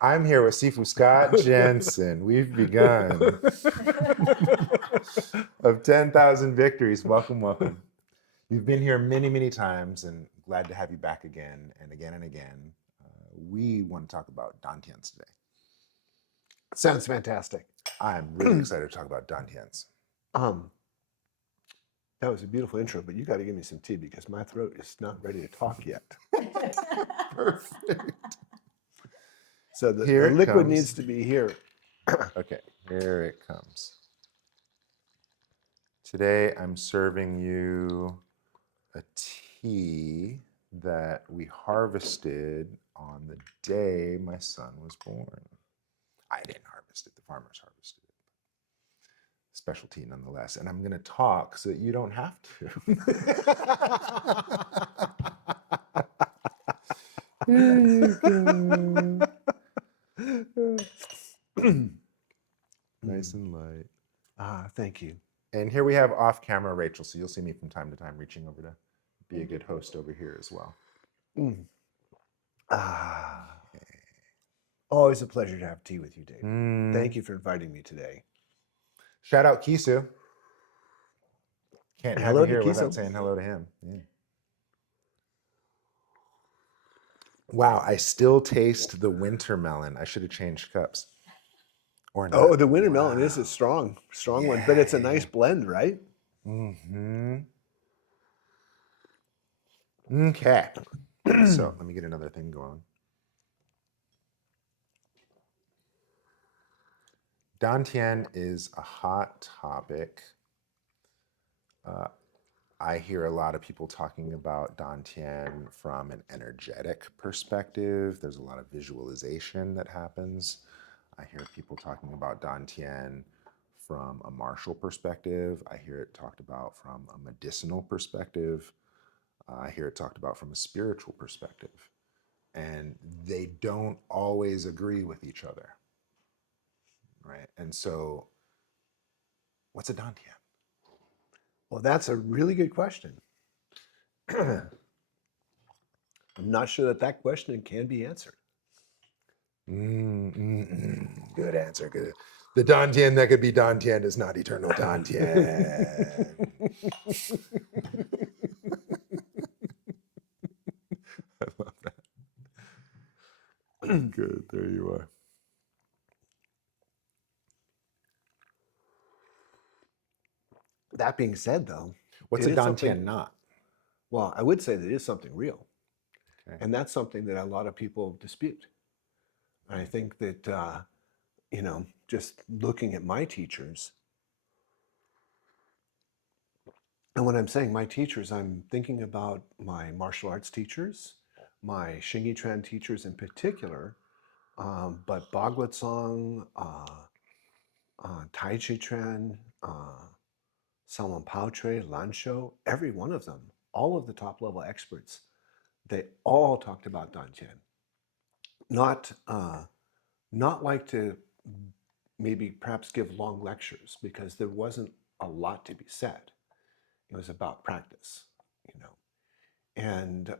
I'm here with Sifu Scott Jensen. We've begun of 10,000 victories. Welcome, welcome. You've been here many, many times, and glad to have you back again and again and again. We want to talk about dantians today. Sounds fantastic. I'm really excited to talk about dantians. That was a beautiful intro, but you got to give me some tea because my throat is not ready to talk yet. Perfect. So the Here it liquid comes. needs to be here. Okay, here it comes. Today I'm serving you a tea that we harvested on the day my son was born. I didn't harvest it, the farmers harvested it. Special tea nonetheless. And I'm going to talk so that you don't have to. Here you go. Nice and light. Thank you. And here we have off-camera Rachel, so you'll see me from time to time reaching over to be a good host over here as well. Always a pleasure to have tea with you, Dave. Mm. Thank you for inviting me today. Shout out Kisu. Can't have Hello you to here Kisu. without saying hello to him. Yeah. Wow, I still taste the winter melon. I should have changed cups. Or not. Oh, the winter melon is a strong one, but it's a nice blend, right? Mm-hmm. Okay. So let me get another thing going. Dantian is a hot topic. I hear a lot of people talking about dantian from an energetic perspective. There's a lot of visualization that happens. I hear people talking about dantian from a martial perspective. I hear it talked about from a medicinal perspective. I hear it talked about from a spiritual perspective. And they don't always agree with each other, right? And so, what's a dantian? Well, that's a really good question. I'm not sure that question can be answered. Good answer. Good. The dantian that could be dantian is not eternal dantian. I love that. Good. There you are. That being said, though, What's a dantian not? Well, I would say that it is something real. Okay. And that's something that a lot of people dispute. And I think that, just looking at my teachers, and when I'm saying my teachers, I'm thinking about my martial arts teachers, my Xingyi Chuan teachers in particular, but Bagua Song, Tai Chi Chuan, Salmon Paotre, Lan Shou, every one of them, all of the top level experts, they all talked about dantian. Not like to maybe perhaps give long lectures because there wasn't a lot to be said. It was about practice, and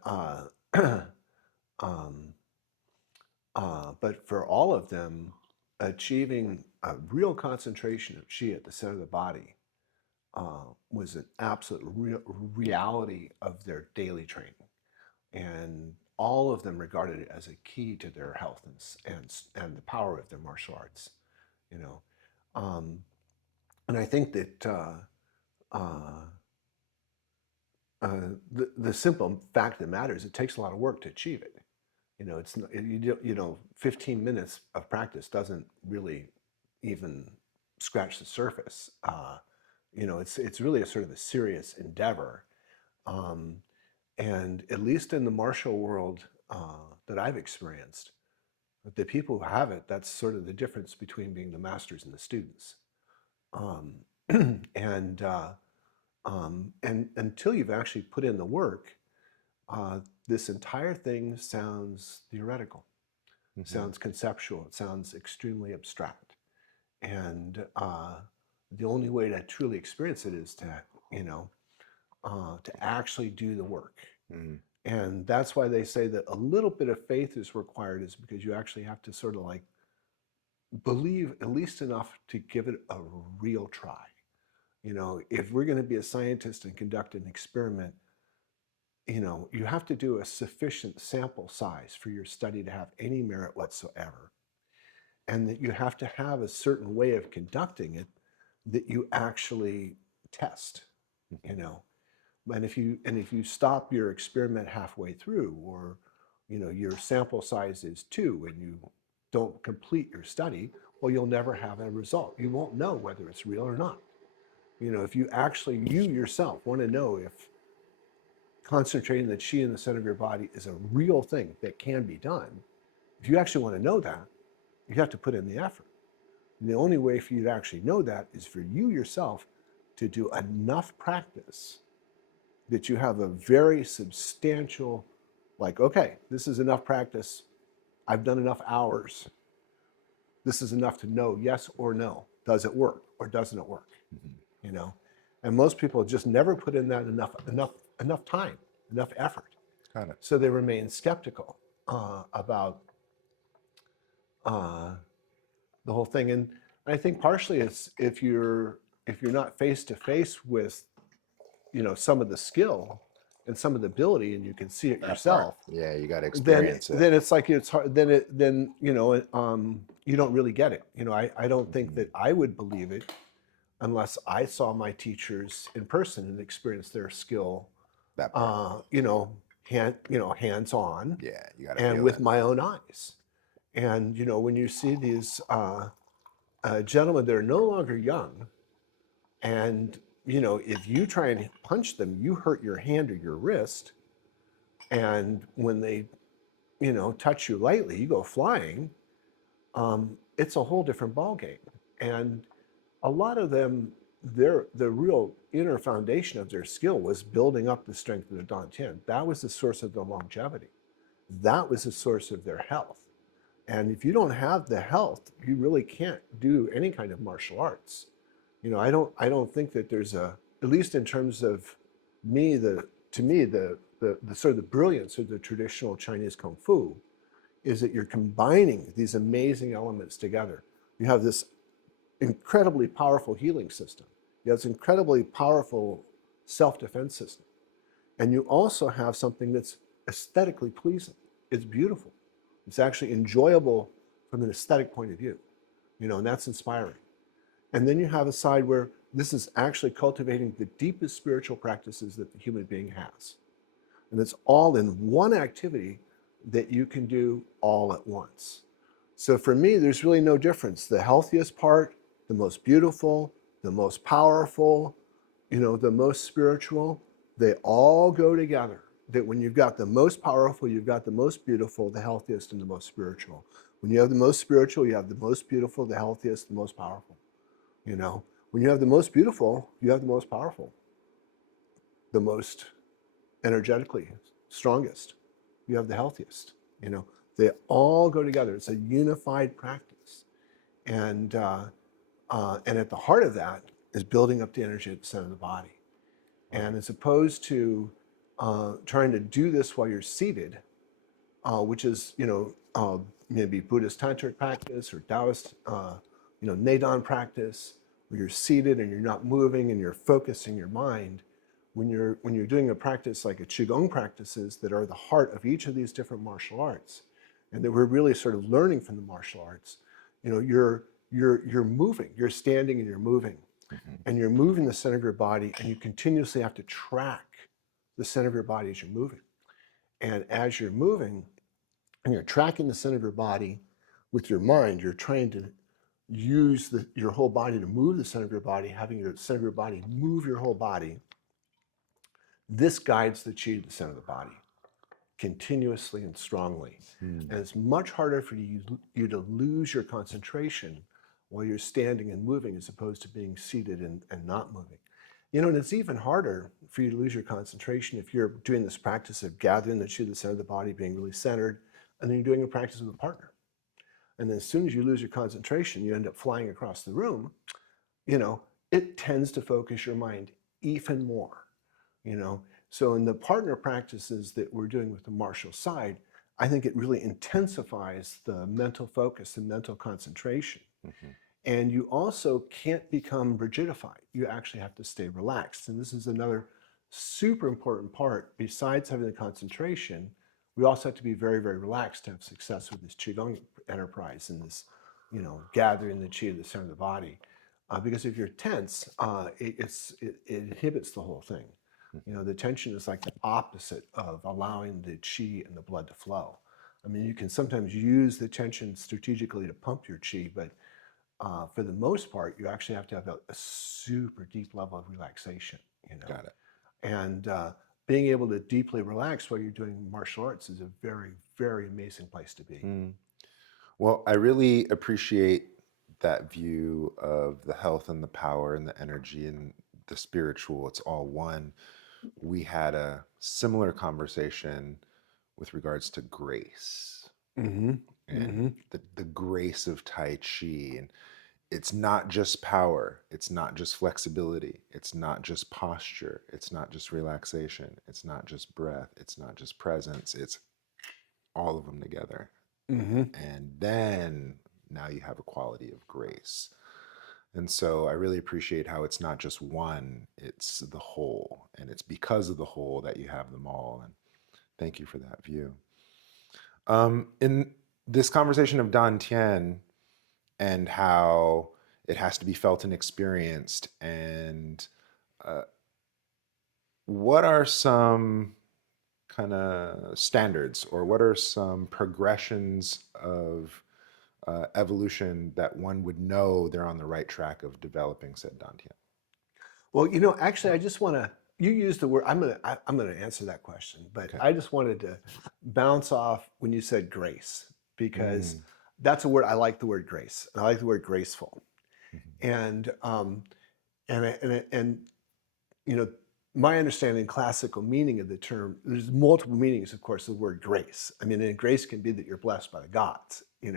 but for all of them, achieving a real concentration of qi at the center of the body was an absolute reality of their daily training, and all of them regarded it as a key to their health and the power of their martial arts, and I think that the simple fact of the matter is it takes a lot of work to achieve it. It's 15 minutes of practice doesn't really even scratch the surface. It's really a sort of a serious endeavor. And at least in the martial world that I've experienced, the people who have it, that's sort of the difference between being the masters and the students. And until you've actually put in the work, this entire thing sounds theoretical, sounds conceptual, it sounds extremely abstract. And the only way to truly experience it is to, to actually do the work, And that's why they say that a little bit of faith is required, is because you actually have to sort of like believe at least enough to give it a real try. You know, if we're going to be a scientist and conduct an experiment, you know, you have to do a sufficient sample size for your study to have any merit whatsoever. And that you have to have a certain way of conducting it that you actually test, you know. And if you stop your experiment halfway through, or you know your sample size is 2 and you don't complete your study, well, you'll never have a result. You won't know whether it's real or not. You know, if you actually, you yourself want to know if concentrating the chi in the center of your body is a real thing that can be done, if you actually want to know that, you have to put in the effort. And the only way for you to actually know that is for you yourself to do enough practice that you have a very substantial, like, okay, this is enough practice. I've done enough hours. This is enough to know yes or no. Does it work or doesn't it work? Mm-hmm. You know, and most people just never put in that enough time, enough effort. Got it. So they remain skeptical about uh, the whole thing. And I think partially it's if you're not face to face with, you know, some of the skill and some of the ability, and you can see it That part. yourself, Yeah, you got to then experience it. then it's like it's hard. Then you know, you don't really get it. You know, I don't think Mm-hmm. that I would believe it unless I saw my teachers in person and experienced their skill, That part. you know, hands on, Yeah, you got to and feel with it. my own eyes. And you know, when you see these gentlemen that are no longer young, and you know, if you try and punch them, you hurt your hand or your wrist, and when they, you know, touch you lightly, you go flying. It's a whole different ballgame. And a lot of them, the real inner foundation of their skill was building up the strength of the Dantian. That was the source of their longevity. That was the source of their health. And if you don't have the health, you really can't do any kind of martial arts. You know, I don't think that there's a, at least in terms of me, to me the sort of the brilliance of the traditional Chinese kung fu is that you're combining these amazing elements together. You have this incredibly powerful healing system. You have this incredibly powerful self-defense system. And you also have something that's aesthetically pleasing. It's beautiful. It's actually enjoyable from an aesthetic point of view, you know, and that's inspiring. And then you have a side where this is actually cultivating the deepest spiritual practices that the human being has. And it's all in one activity that you can do all at once. So for me, there's really no difference. The healthiest part, the most beautiful, the most powerful, you know, the most spiritual, they all go together. That when you've got the most powerful, you've got the most beautiful, the healthiest, and the most spiritual. When you have the most spiritual, you have the most beautiful, the healthiest, the most powerful. You know, when you have the most beautiful, you have the most powerful, the most energetically strongest. You have the healthiest. You know, they all go together. It's a unified practice, and at the heart of that is building up the energy at the center of the body. And as opposed to trying to do this while you're seated, which is, you know, maybe Buddhist tantric practice or Taoist, you know, Neidan practice, where you're seated and you're not moving and you're focusing your mind. When you're doing a practice like a qigong practices that are the heart of each of these different martial arts, and that we're really sort of learning from the martial arts, you know, you're moving, you're standing and you're moving, Mm-hmm. and you're moving the center of your body, and you continuously have to track the center of your body as you're moving. And as you're moving, and you're tracking the center of your body with your mind, you're trying to use your whole body to move the center of your body, having your center of your body move your whole body. This guides the chi to the center of the body continuously and strongly. Mm. And it's much harder for you to lose your concentration while you're standing and moving as opposed to being seated and not moving. You know, and it's even harder for you to lose your concentration if you're doing this practice of gathering the chi to the center of the body, being really centered, and then you're doing a practice with a partner. And then as soon as you lose your concentration, you end up flying across the room, you know, it tends to focus your mind even more, you know. So in the partner practices that we're doing with the martial side, I think it really intensifies the mental focus and mental concentration. Hmm. And you also can't become rigidified. You actually have to stay relaxed. And this is another super important part. Besides having the concentration, we also have to be very, very relaxed to have success with this Qigong enterprise and this, gathering the Qi at the center of the body. Because if you're tense, it inhibits the whole thing. The tension is like the opposite of allowing the Qi and the blood to flow. I mean, you can sometimes use the tension strategically to pump your Qi, but for the most part, you actually have to have a super deep level of relaxation, Got it. And being able to deeply relax while you're doing martial arts is a very, very amazing place to be. Mm. Well, I really appreciate that view of the health and the power and the energy and the spiritual. It's all one. We had a similar conversation with regards to grace Mm-hmm. and Mm-hmm. the grace of Tai Chi. And it's not just power, it's not just flexibility, it's not just posture, it's not just relaxation, it's not just breath, it's not just presence, it's all of them together. Mm-hmm. And then now you have a quality of grace. And so I really appreciate how it's not just one, it's the whole. And it's because of the whole that you have them all. And thank you for that view. In this conversation of Dan Tien and how it has to be felt and experienced, and uh, what are some kind of standards or what are some progressions of evolution that one would know they're on the right track of developing said Dantian? Well, actually, I just want to. You used the word. I'm gonna answer that question, but Okay. I just wanted to bounce off when you said grace because Mm. that's a word I like. The word grace. I like the word graceful, Mhm. and you know, my understanding, classical meaning of the term. There's multiple meanings, of course, of the word grace. I mean, and grace can be that you're blessed by the gods. You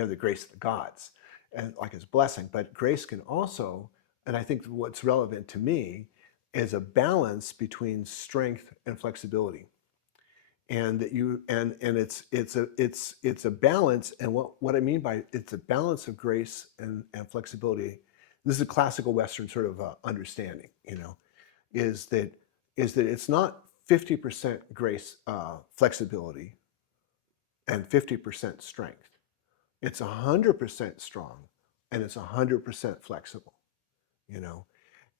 have the grace of the gods, and like it's blessing. But grace can also, and I think what's relevant to me, is a balance between strength and flexibility, and that you and it's a balance. And what I mean by it's a balance of grace and flexibility. This is a classical Western sort of understanding. Is that it's not 50% grace, flexibility and 50% strength. It's 100% strong and it's 100% flexible, you know?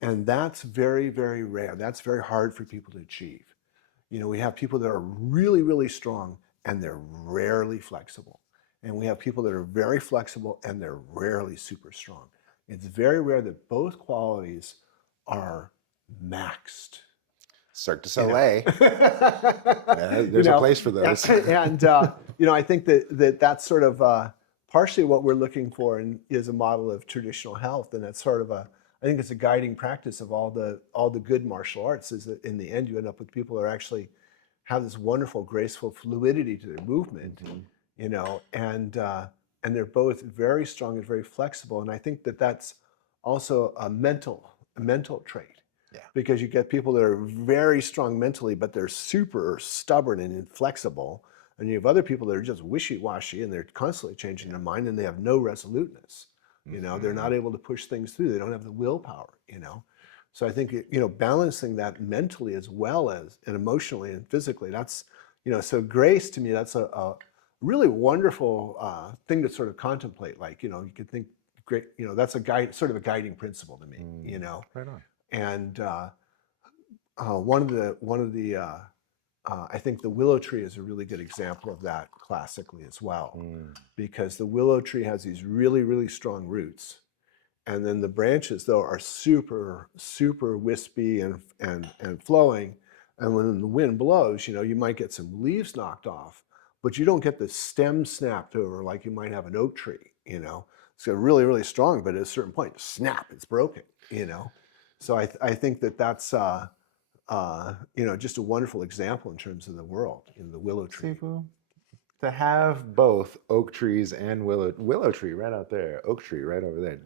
And that's very, very rare. That's very hard for people to achieve. We have people that are really, really strong and they're rarely flexible. And we have people that are very flexible and they're rarely super strong. It's very rare that both qualities are maxed. Cirque du you know Soleil. you There's a know place for those. and I think that's sort of partially what we're looking for is a model of traditional health, and that's sort of I think it's a guiding practice of all the good martial arts, is that in the end you end up with people that actually have this wonderful graceful fluidity to their movement, Mhm. and they're both very strong and very flexible, and I think that's also a mental trait, Yeah. because you get people that are very strong mentally, but they're super stubborn and inflexible. And you have other people that are just wishy-washy and they're constantly changing their mind and they have no resoluteness. They're not Mhm. able to push things through. They don't have the willpower. So I think, balancing that mentally as well as and emotionally and physically, so grace to me, that's a really wonderful thing to sort of contemplate. Like, you could think great, that's sort of a guiding principle to me. Mm. Right on. And one of the I think the willow tree is a really good example of that classically as well, Mm. because the willow tree has these really, really strong roots, and then the branches though are super, super wispy and flowing, and when the wind blows, you might get some leaves knocked off, but you don't get the stem snapped over like you might have an oak tree. It's really, really strong, but at a certain point, snap, it's broken. So I think that's just a wonderful example in terms of the world, the willow tree. Sifu, to have both oak trees and willow tree right out there, oak tree right over there.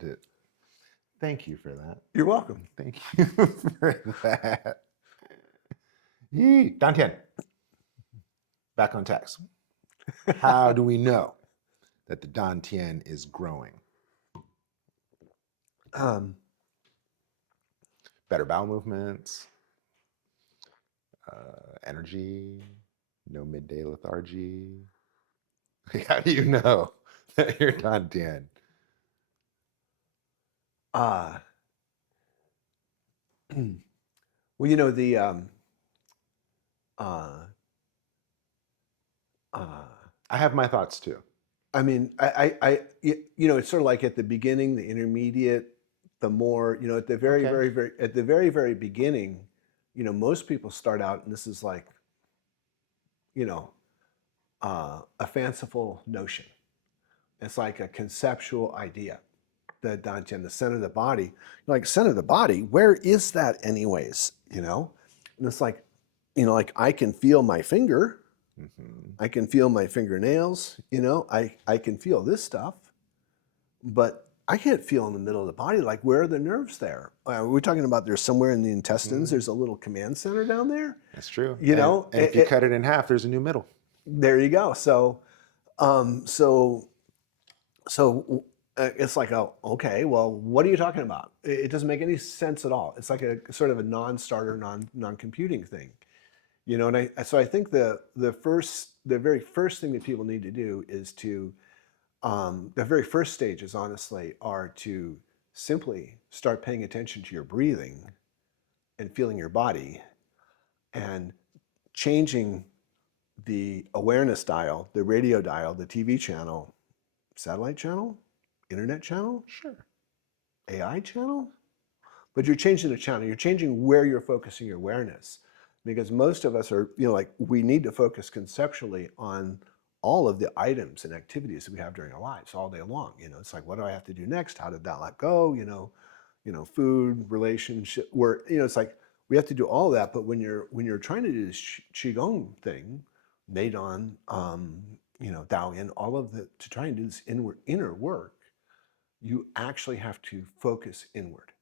Thank you for that. You're welcome. Thank you for that. Yee. Dantian, back on text. How do we know that the Dantian is growing? Um, Better bowel movements, energy, no midday lethargy. How do you know that you're Dantian? uh, well, you know, uh, uh, I have my thoughts too. I mean, you know, it's sort of like at the beginning, the intermediate, the more, you know, at the very, Okay. very, very, at the very, very beginning, you know, most people start out, and this is like, you know, a fanciful notion. It's like a conceptual idea. The Dantian, the center of the body, like center of the body, where is that anyways? You know, and it's like, you know, like I can feel my finger, Mm-hmm. I can feel my fingernails, you know, I can feel this stuff, but I can't feel in the middle of the body. Like, where are the nerves there? We're talking about there's somewhere in the intestines, Mm-hmm. there's a little command center down there, That's true. you know, And if you cut it in half, there's a new middle. there you go. So, um, so, so it's like, oh, okay, well, what are you talking about? It doesn't make any sense at all. It's like a sort of a non-starter, non-computing thing, you know. And so I think the very first thing that people need to do is to the very first stages, honestly, are to simply start paying attention to your breathing and feeling your body and changing the awareness dial, the radio dial, the TV channel, satellite channel, internet channel, Sure. AI channel. But you're changing the channel. You're changing where you're focusing your awareness. Because most of us are, you know, like we need to focus conceptually on all of the items and activities that we have during our lives all day long. You know, it's like, what do I have to do next? How did that let go? You know, food, relationship, work. You know, it's like we have to do all that. But when you're trying to do this qigong thing, Neidan, you know, Dao Yin, all of the to try and do this inner work, you actually have to focus inward,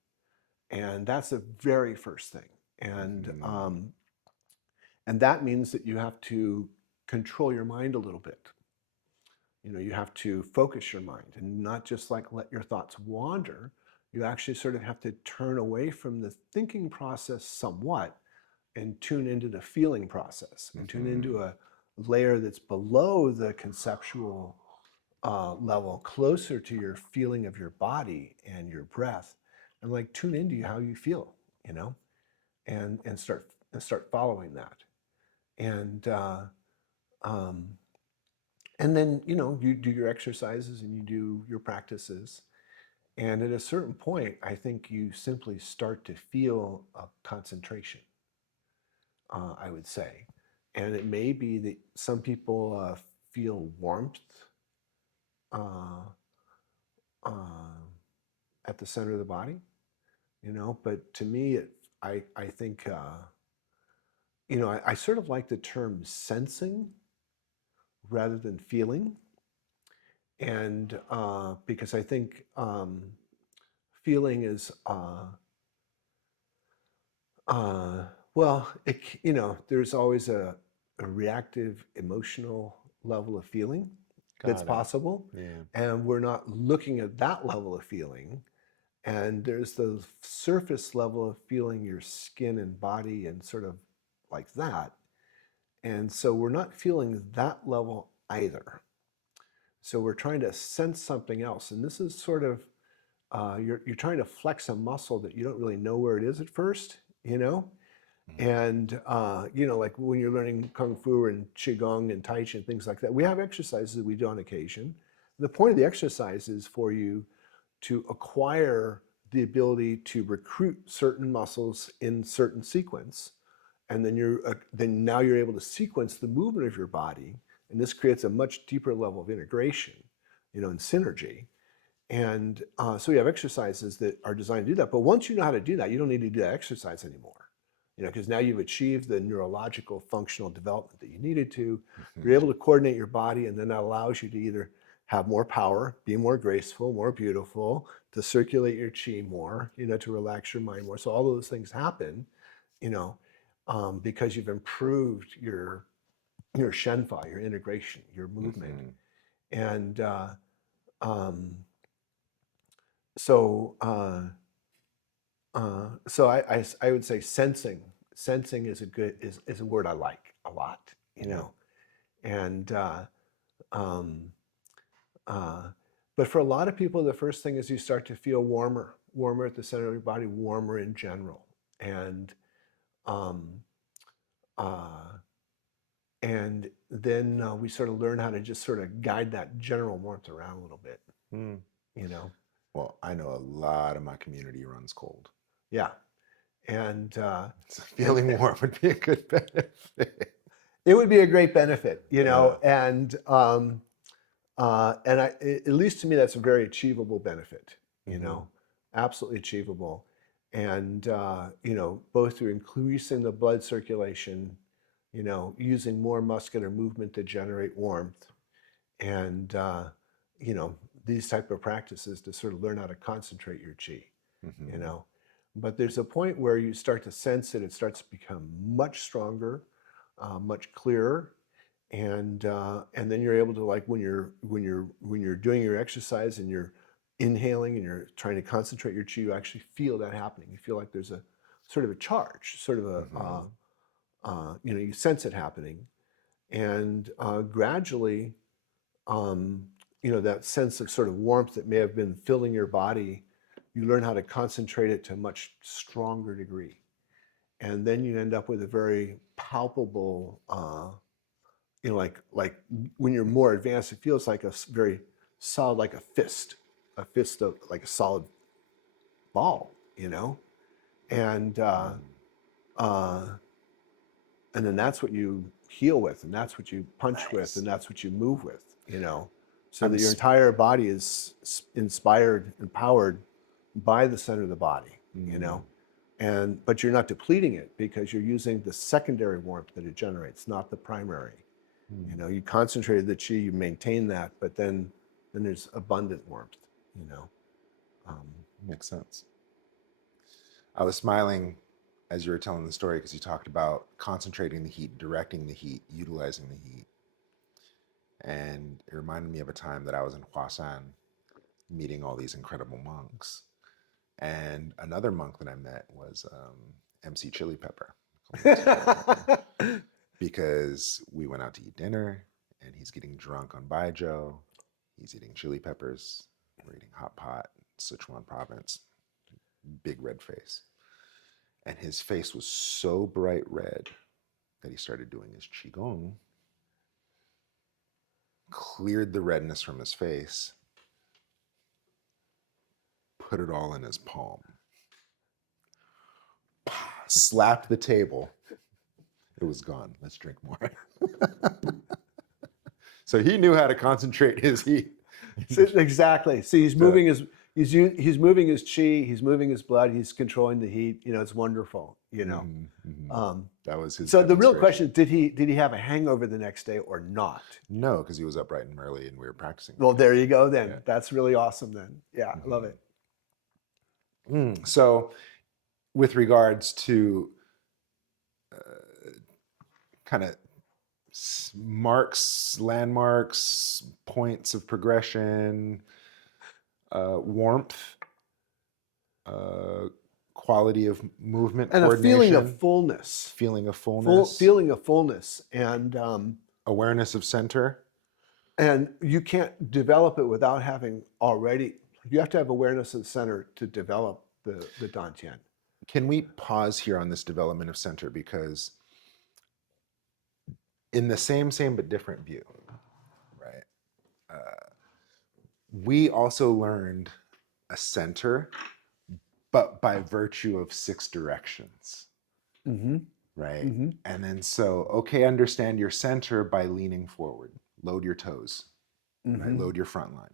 and that's the very first thing. Mm-hmm. And that means that you have to control your mind a little bit. You know, you have to focus your mind and not just like let your thoughts wander. You actually sort of have to turn away from the thinking process somewhat and tune into the feeling process and tune Mm-hmm. into a layer that's below the conceptual level, closer to your feeling of your body and your breath, and like tune into how you feel, you know, and start following that, and um, and then, you know, you do your exercises and you do your practices, and at a certain point, I think you simply start to feel a concentration. I would say, and it may be that some people feel warmth uh, uh, at the center of the body, you know. But to me, I think, you know, I sort of like the term sensing rather than feeling, and because I think feeling is uh, well, you know, there's always a reactive emotional level of feeling that's Got it. possible, Yeah. and we're not looking at that level of feeling. And there's the surface level of feeling your skin and body and sort of like that. And so we're not feeling that level either. So we're trying to sense something else. And this is sort of, you're trying to flex a muscle that you don't really know where it is at first, you know? And, you know, like when you're learning Kung Fu and Qigong and Tai Chi and things like that, we have exercises that we do on occasion. The point of the exercise is for you to acquire the ability to recruit certain muscles in certain sequence, and then then now you're able to sequence the movement of your body, and this creates a much deeper level of integration, you know, and synergy. And so we have exercises that are designed to do that. But once you know how to do that, you don't need to do that exercise anymore, you know, because now you've achieved the neurological functional development that you needed to. You're Mm-hmm. able to coordinate your body, and then that allows you to either have more power, be more graceful, more beautiful, to circulate your chi more, you know, to relax your mind more. So all those things happen, you know. because you've improved your shenfa, your integration, your movement. Mm-hmm. And um, so I would say sensing is a word I like a lot, you Yeah. know. And um, uh, but for a lot of people, the first thing is you start to feel warmer at the center of your body, warmer in general. And um, uh, and then we sort of learn how to just sort of guide that general warmth around a little bit, Mm. you know. Well, I know a lot of my community runs cold. Yeah. And So and feeling warm would be a good benefit. it would be a great benefit, you know. Yeah. And at least to me, that's a very achievable benefit, you Mm-hmm. know, absolutely achievable. And, you know, both through increasing the blood circulation, you know, using more muscular movement to generate warmth, and, you know, these type of practices to sort of learn how to concentrate your chi, you Mm-hmm. know. But there's a point where you start to sense it, it starts to become much stronger, much clearer, and then you're able to, like, when you're doing your exercise and you're inhaling and you're trying to concentrate your chi, you actually feel that happening. You feel like there's a sort of a charge, sort of a Mm-hmm. you know, you sense it happening, and gradually, um, you know, that sense of sort of warmth that may have been filling your body, you learn how to concentrate it to a much stronger degree, and then you end up with a very palpable you know, like when you're more advanced, it feels like a very solid, like a fist of like a solid ball, you know, and uh, Mm-hmm. uh, and then that's what you heal with, and that's what you punch with, Nice. and that's what you move with, you know, so I'm that your entire body is inspired, empowered by the center of the body, you mm, know, and but you're not depleting it because you're using the secondary warmth that it generates, not the primary. You mm, know, you concentrated the chi, you maintain that, but then there's abundant warmth. You know, um, makes sense. I was smiling as you were telling the story because you talked about concentrating the heat, directing the heat, utilizing the heat. And it reminded me of a time that I was in Huasan meeting all these incredible monks. And another monk that I met was MC Chili Pepper a couple years ago because we went out to eat dinner and he's getting drunk on Baijiu. He's eating chili peppers. We're eating hot pot, Sichuan province, big red face. And his face was so bright red that he started doing his qigong, cleared the redness from his face, put it all in his palm, slapped the table. It was gone. Let's drink more. So he knew how to concentrate his heat. so, exactly. See, he's To, moving his he's moving his chi, he's moving his blood, he's controlling the heat. You know, it's wonderful. You know, mm-hmm, mm-hmm. um, That was his so the real demonstration. question is, did he have a hangover the next day or not? No, because he was up bright and early and we were practicing Well, there together. you go. Yeah. Then that's really awesome. Then, yeah, I love it. Mm-hmm. So, with regards to kind of marks, landmarks, points of progression, warmth, uh, quality of movement And a feeling of coordination, fullness, feeling of fullness, feeling of fullness, awareness of center. and you can't develop it without having already. You have to have awareness of the center to develop the dantian. Can we pause here on this development of center because in the same but different view, right? We also learned a center, but by virtue of 6 directions, Mm-hmm. right? Mm-hmm. And then so, okay, understand your center by leaning forward, load your toes, right? Mm-hmm. Load your front line.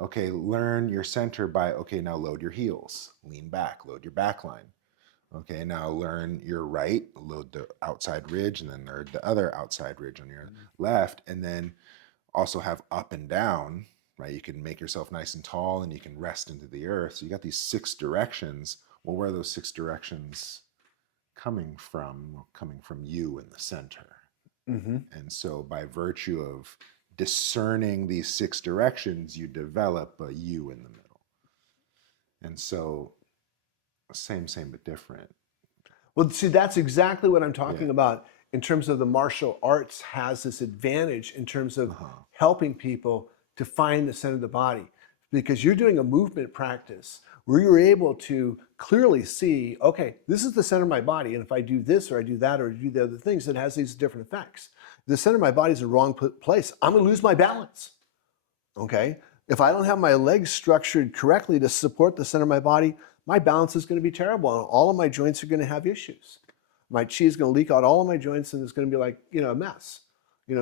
Okay, learn your center by, okay, now load your heels, lean back, load your back line. Okay, now learn your right, load the outside ridge, and then learn the other outside ridge on your left, and then also have up and down, right? You can make yourself nice and tall and you can rest into the earth. So you got these 6 directions. Well, where are those 6 directions coming from you in the center. Mm-hmm. And so by virtue of discerning these 6 directions, you develop a you in the middle. And so same, but different. Well, see, that's exactly what I'm talking Yeah. about in terms of the martial arts has this advantage in terms of Uh-huh. helping people to find the center of the body. Because you're doing a movement practice where you're able to clearly see, okay, this is the center of my body. And if I do this or I do that or I do the other things, it has these different effects. The center of my body is in the wrong place. I'm going to lose my balance. Okay? If I don't have my legs structured correctly to support the center of my body, my balance is going to be terrible and all of my joints are going to have issues. My chi is going to leak out all of my joints and it's going to be like, a mess.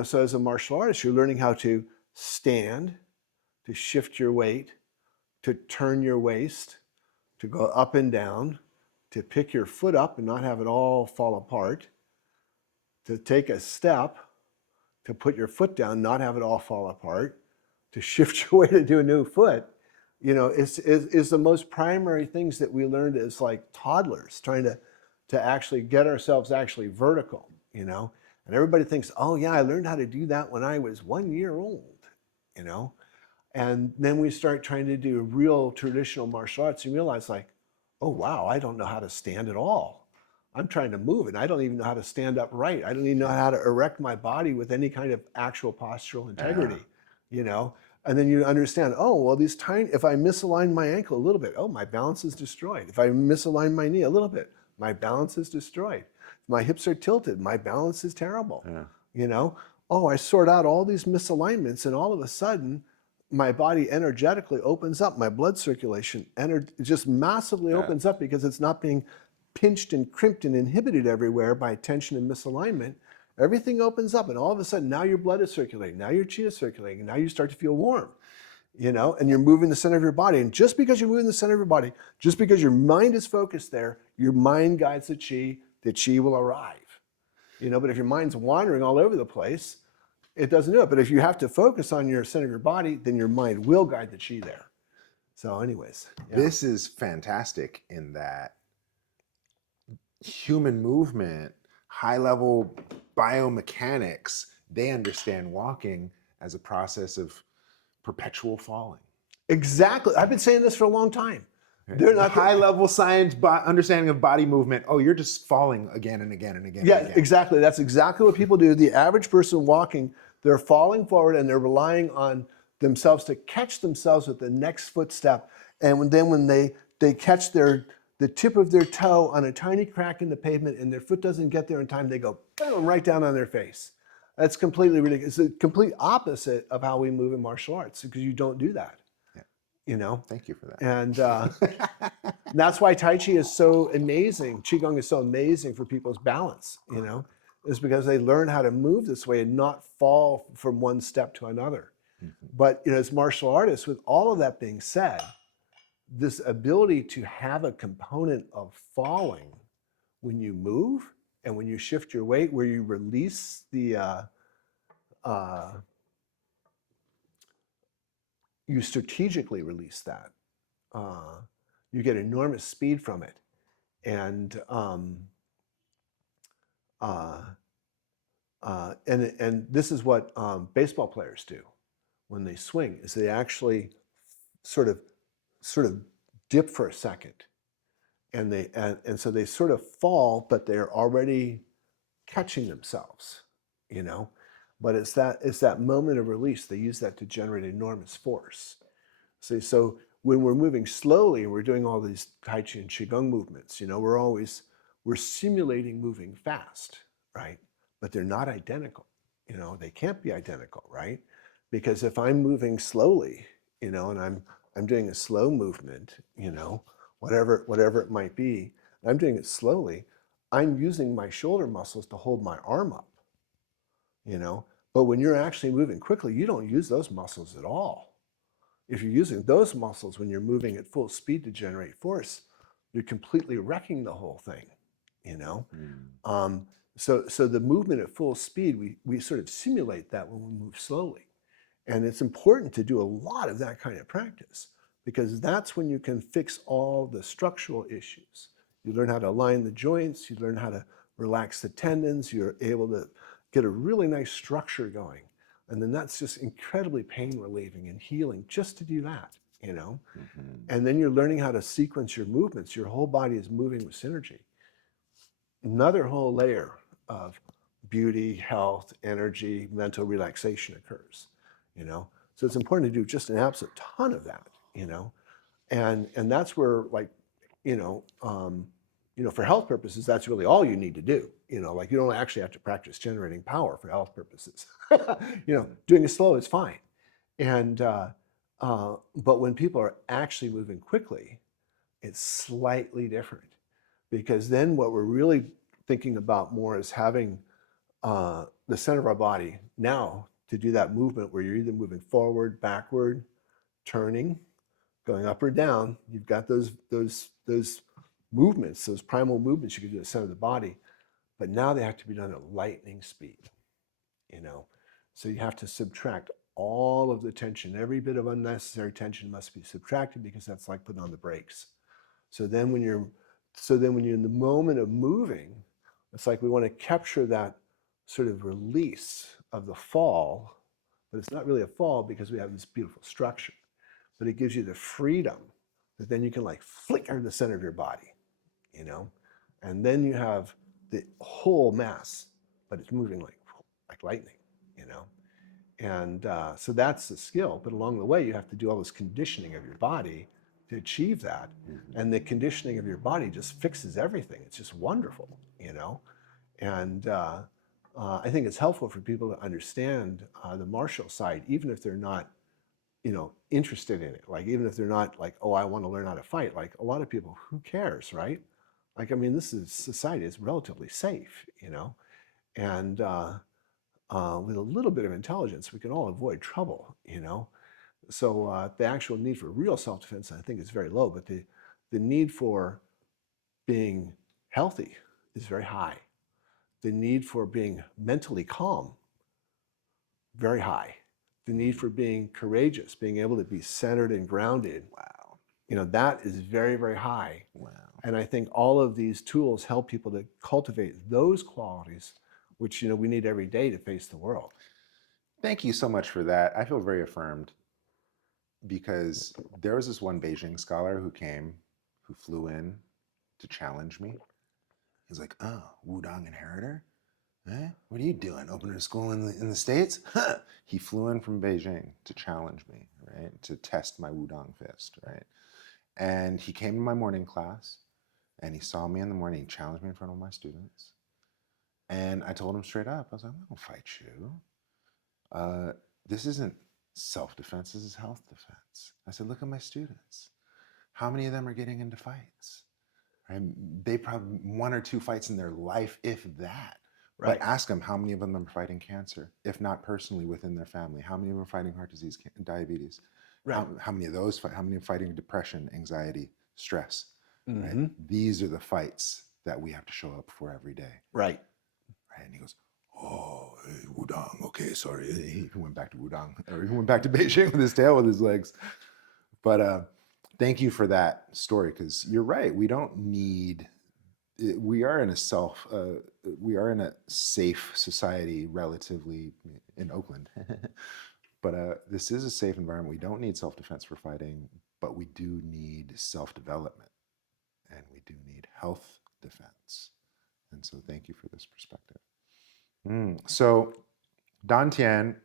So as a martial artist, you're learning how to stand, to shift your weight, to turn your waist, to go up and down, to pick your foot up and not have it all fall apart, to take a step, to put your foot down, not have it all fall apart, to shift your way to do a new foot, is the most primary things that we learned as like toddlers, trying to actually get ourselves actually vertical, And everybody thinks, oh yeah, I learned how to do that when I was 1 year old, And then we start trying to do real traditional martial arts and realize like, oh wow, I don't know how to stand at all. I'm trying to move and I don't even know how to stand upright. I don't even know how to erect my body with any kind of actual postural integrity, And then you understand, oh, well, if I misalign my ankle a little bit, oh, my balance is destroyed. If I misalign my knee a little bit, my balance is destroyed. If my hips are tilted, my balance is terrible. Yeah. Oh, I sort out all these misalignments and all of a sudden my body energetically opens up. My blood circulation just massively opens up because it's not being pinched and crimped and inhibited everywhere by tension and misalignment. Everything opens up and all of a sudden now your blood is circulating, now your chi is circulating, and now you start to feel warm, and you're moving the center of your body. And just because you're moving the center of your body, just because your mind is focused there, your mind guides the chi will arrive. But if your mind's wandering all over the place, it doesn't do it. But if you have to focus on your center of your body, then your mind will guide the chi there. So anyways. Yeah. This is fantastic in that human movement, high level biomechanics, they understand walking as a process of perpetual falling. Exactly. I've been saying this for a long time. They're not high level science understanding of body movement. Oh, you're just falling again and again and again. Yeah, and again. Exactly. That's exactly what people do. The average person walking, they're falling forward and they're relying on themselves to catch themselves with the next footstep. And then when they catch the tip of their toe on a tiny crack in the pavement and their foot doesn't get there in time, they go boom, right down on their face. That's completely ridiculous. It's the complete opposite of how we move in martial arts because you don't do that. Thank you for that. And that's why Tai Chi is so amazing. Qigong is so amazing for people's balance, is because they learn how to move this way and not fall from one step to another. Mm-hmm. But as martial artists, with all of that being said, this ability to have a component of falling when you move and when you shift your weight, where you release you strategically release that. You get enormous speed from it. And this is what baseball players do when they swing, is they actually sort of dip for a second, and so they sort of fall, but they're already catching themselves, But it's that moment of release. They use that to generate enormous force. So when we're moving slowly and we're doing all these Tai Chi and Qigong movements, we're simulating moving fast, right? But they're not identical. They can't be identical, right? Because if I'm moving slowly, and I'm doing a slow movement, whatever it might be, I'm doing it slowly, I'm using my shoulder muscles to hold my arm up, But when you're actually moving quickly, you don't use those muscles at all. If you're using those muscles when you're moving at full speed to generate force, you're completely wrecking the whole thing, So the movement at full speed, we sort of simulate that when we move slowly. And it's important to do a lot of that kind of practice because that's when you can fix all the structural issues You learn how to align the joints. You learn how to relax the tendons. You're able to get a really nice structure going. And then that's just incredibly pain relieving and healing just to do that, you know? Hmm. And then you're learning how to sequence your movements. Your whole body is moving with synergy. Another whole layer of beauty, health, energy, mental relaxation occurs, you know? So it's important to do just an absolute ton of that, you know? And that's where, like, you know, for health purposes, that's really all you need to do. Like, you don't actually have to practice generating power for health purposes. Doing it slow is fine. And but when people are actually moving quickly, it's slightly different, because then what we're really thinking about more is having the center of our body now to do that movement where you're either moving forward, backward, turning, going up or down. You've got those movements, those primal movements you can do at the center of the body, but now they have to be done at lightning speed, you know. So you have to subtract all of the tension. Every bit of unnecessary tension must be subtracted, because that's like putting on the brakes. So then when you're in the moment of moving, it's like we want to capture that sort of release of the fall, but it's not really a fall because we have this beautiful structure. But it gives you the freedom that then you can like flicker to the center of your body, you know? And then you have the whole mass, but it's moving like lightning, you know? And so that's the skill. But along the way, you have to do all this conditioning of your body to achieve that. Hmm. And the conditioning of your body just fixes everything. It's just wonderful, you know? And I think it's helpful for people to understand the martial side, even if they're not, interested in it. Like, even if they're not like, oh, I want to learn how to fight. Like, a lot of people, who cares, right? Like, I mean, society is relatively safe, and with a little bit of intelligence, we can all avoid trouble, So the actual need for real self-defense, I think, is very low, but the need for being healthy is very high. The need for being mentally calm, very high. The need for being courageous, being able to be centered and grounded, Wow. that is very, very high. Wow. And I think all of these tools help people to cultivate those qualities, which, we need every day to face the world. Thank you so much for that. I feel very affirmed because there was this one Beijing scholar who flew in to challenge me. He's like, "Oh, Wudang inheritor? Eh? What are you doing? Opening a school in the States?" He flew in from Beijing to challenge me, right? To test my Wudang fist, right? And he came to my morning class and he saw me in the morning. He challenged me in front of my students. And I told him straight up, I was like, "I'm not gonna fight you. Uh, this isn't self-defense, this is health defense." I said, "Look at my students. How many of them are getting into fights? Right? They probably one or two fights in their life, if that. But Right. ask them how many of them are fighting cancer, if not personally within their family. How many of them are fighting heart disease, diabetes? Right. How many of those? How many are fighting depression, anxiety, stress? Right? Mm-hmm. These are the fights that we have to show up for every day. Right. Right? And he goes, "Oh, hey, Wudang. Okay, sorry." He went back to Wudang, or he went back to Beijing with his tail with his legs. But thank you for that story, because you're right. We don't need. We are in a we are in a safe society, relatively, in Oakland. But this is a safe environment. We don't need self-defense for fighting, but we do need self-development, and we do need health defense. And so, thank you for this perspective. So, Dantian,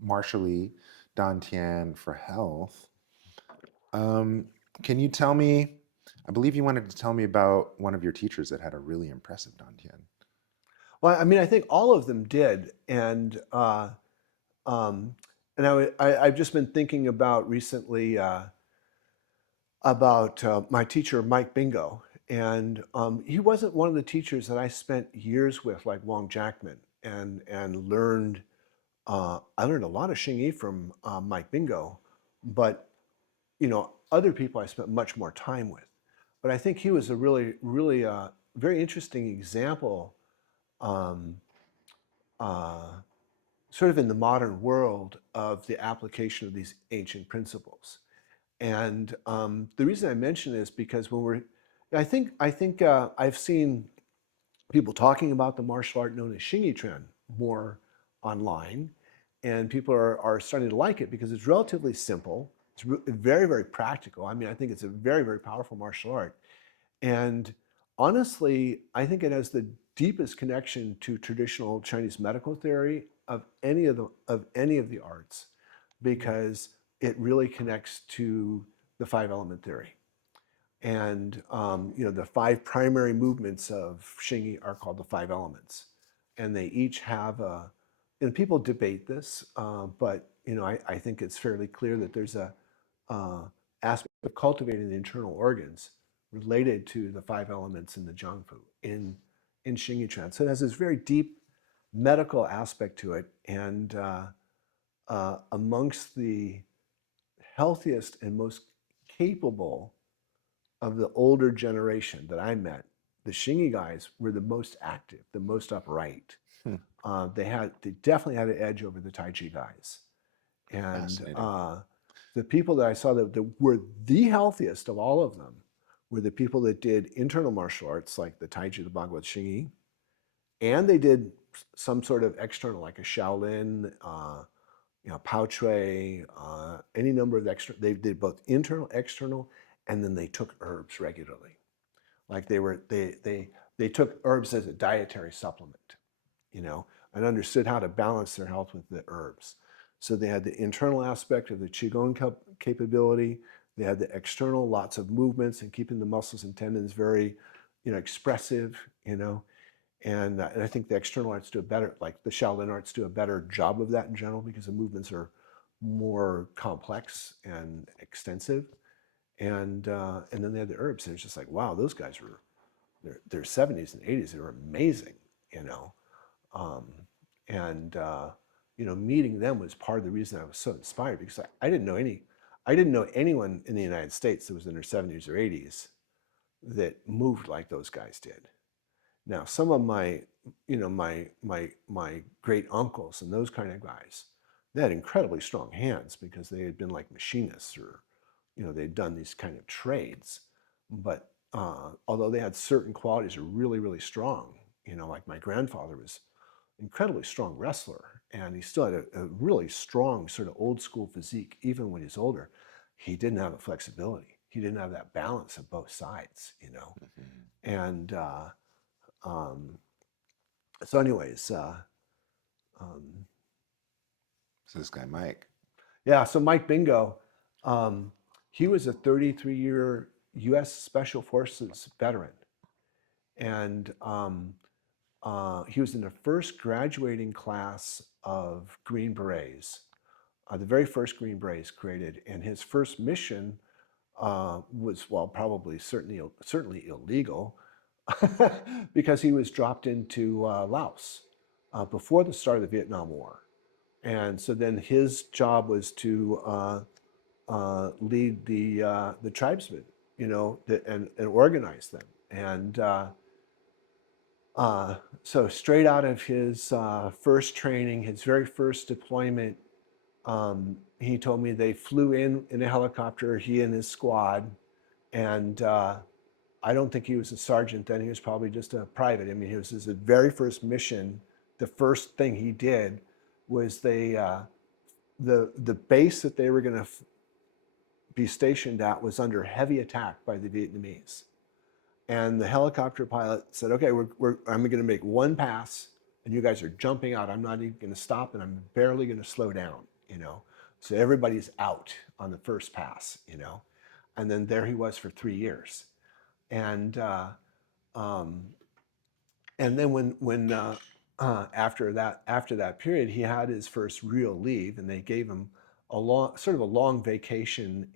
martially, Dantian for health. Um, can you tell me? I believe you wanted to tell me about one of your teachers that had a really impressive Dantian. Well, I mean, I think all of them did. Um, and I've just been thinking about recently about my teacher, Mike Bingo. And he wasn't one of the teachers that I spent years with, like Wong Jackman, and learned. I learned a lot of Xingyi from Mike Bingo, but other people I spent much more time with. But I think he was a really, really very interesting example, um, uh, sort of in the modern world, of the application of these ancient principles. And the reason I mention this is because when we're I think I've seen people talking about the martial art known as Xingyi Chuan more online, and people are starting to like it because it's relatively simple. It's very, very practical. I mean, I think it's a very, very powerful martial art. And honestly, I think it has the deepest connection to traditional Chinese medical theory of any of the arts, because it really connects to the five element theory. And the five primary movements of Xingyi are called the five elements, and they each have a. And people debate this, but I think it's fairly clear that there's a aspect of cultivating the internal organs related to the five elements in the Jiangfu in Xingyi Chuan. So it has this very deep medical aspect to it, and amongst the healthiest and most capable of the older generation that I met, the Xingyi guys were the most active, the most upright. Hmm. They definitely had an edge over the Tai Chi guys, and Fascinating. the people that I saw that were the healthiest of all of them were the people that did internal martial arts like the Tai Chi, the Bhagavad Xingyi, and they did some sort of external, like a Shaolin, Pao Shui, any number of extra. They did both internal, external, and then they took herbs regularly. Like they took herbs as a dietary supplement, you know, and understood how to balance their health with the herbs. So they had the internal aspect of the qigong capability. They had the external, lots of movements and keeping the muscles and tendons very, expressive, and I think the external arts do a better, like the Shaolin arts do a better job of that in general because the movements are more complex and extensive. And then they had the herbs, and it's just like, wow, those guys were their 70s and 80s. They were amazing, you know. Um, and meeting them was part of the reason I was so inspired, because I didn't know anyone in the United States that was in their 70s or 80s that moved like those guys did. Now, some of my great uncles and those kind of guys, they had incredibly strong hands because they had been like machinists, or they'd done these kind of trades. But although they had certain qualities that were really, really strong, like my grandfather was incredibly strong wrestler, and he still had a really strong sort of old school physique even when he's older. He didn't have the flexibility. He didn't have that balance of both sides. Mhm. And um, so, anyways, um, So this guy Mike. yeah. So Mike Bingo, um, he was a 33-year U.S. Special Forces veteran, and he was in the first graduating class of Green Berets, the very first Green Berets created, and his first mission was, well, probably certainly illegal, because he was dropped into Laos before the start of the Vietnam War. And so then his job was to lead the tribesmen, and organize them. And so straight out of his first training, his very first deployment, he told me they flew in a helicopter, he and his squad, and I don't think he was a sergeant then. He was probably just a private. I mean, it was his very first mission. The first thing he did was the base that they were going to be stationed at was under heavy attack by the Vietnamese. And the helicopter pilot said, "Okay, I'm going to make one pass, and you guys are jumping out. I'm not even going to stop, and I'm barely going to slow down. So everybody's out on the first pass. And then there he was for 3 years, and um, and then after that period, he had his first real leave, and they gave him a long vacation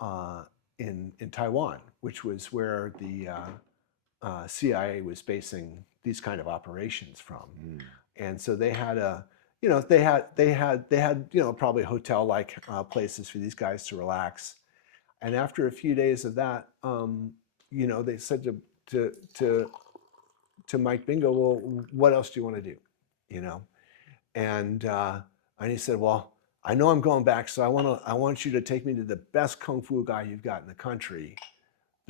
uh, in Taiwan, which was where the CIA was basing these kind of operations from. Mm. And so they had they had probably hotel like places for these guys to relax. And after a few days of that, they said to to to Mike Bingo, well, what else do you want to do? You know, and he said, well, I know I'm going back, so I want you to take me to the best kung fu guy you've got in the country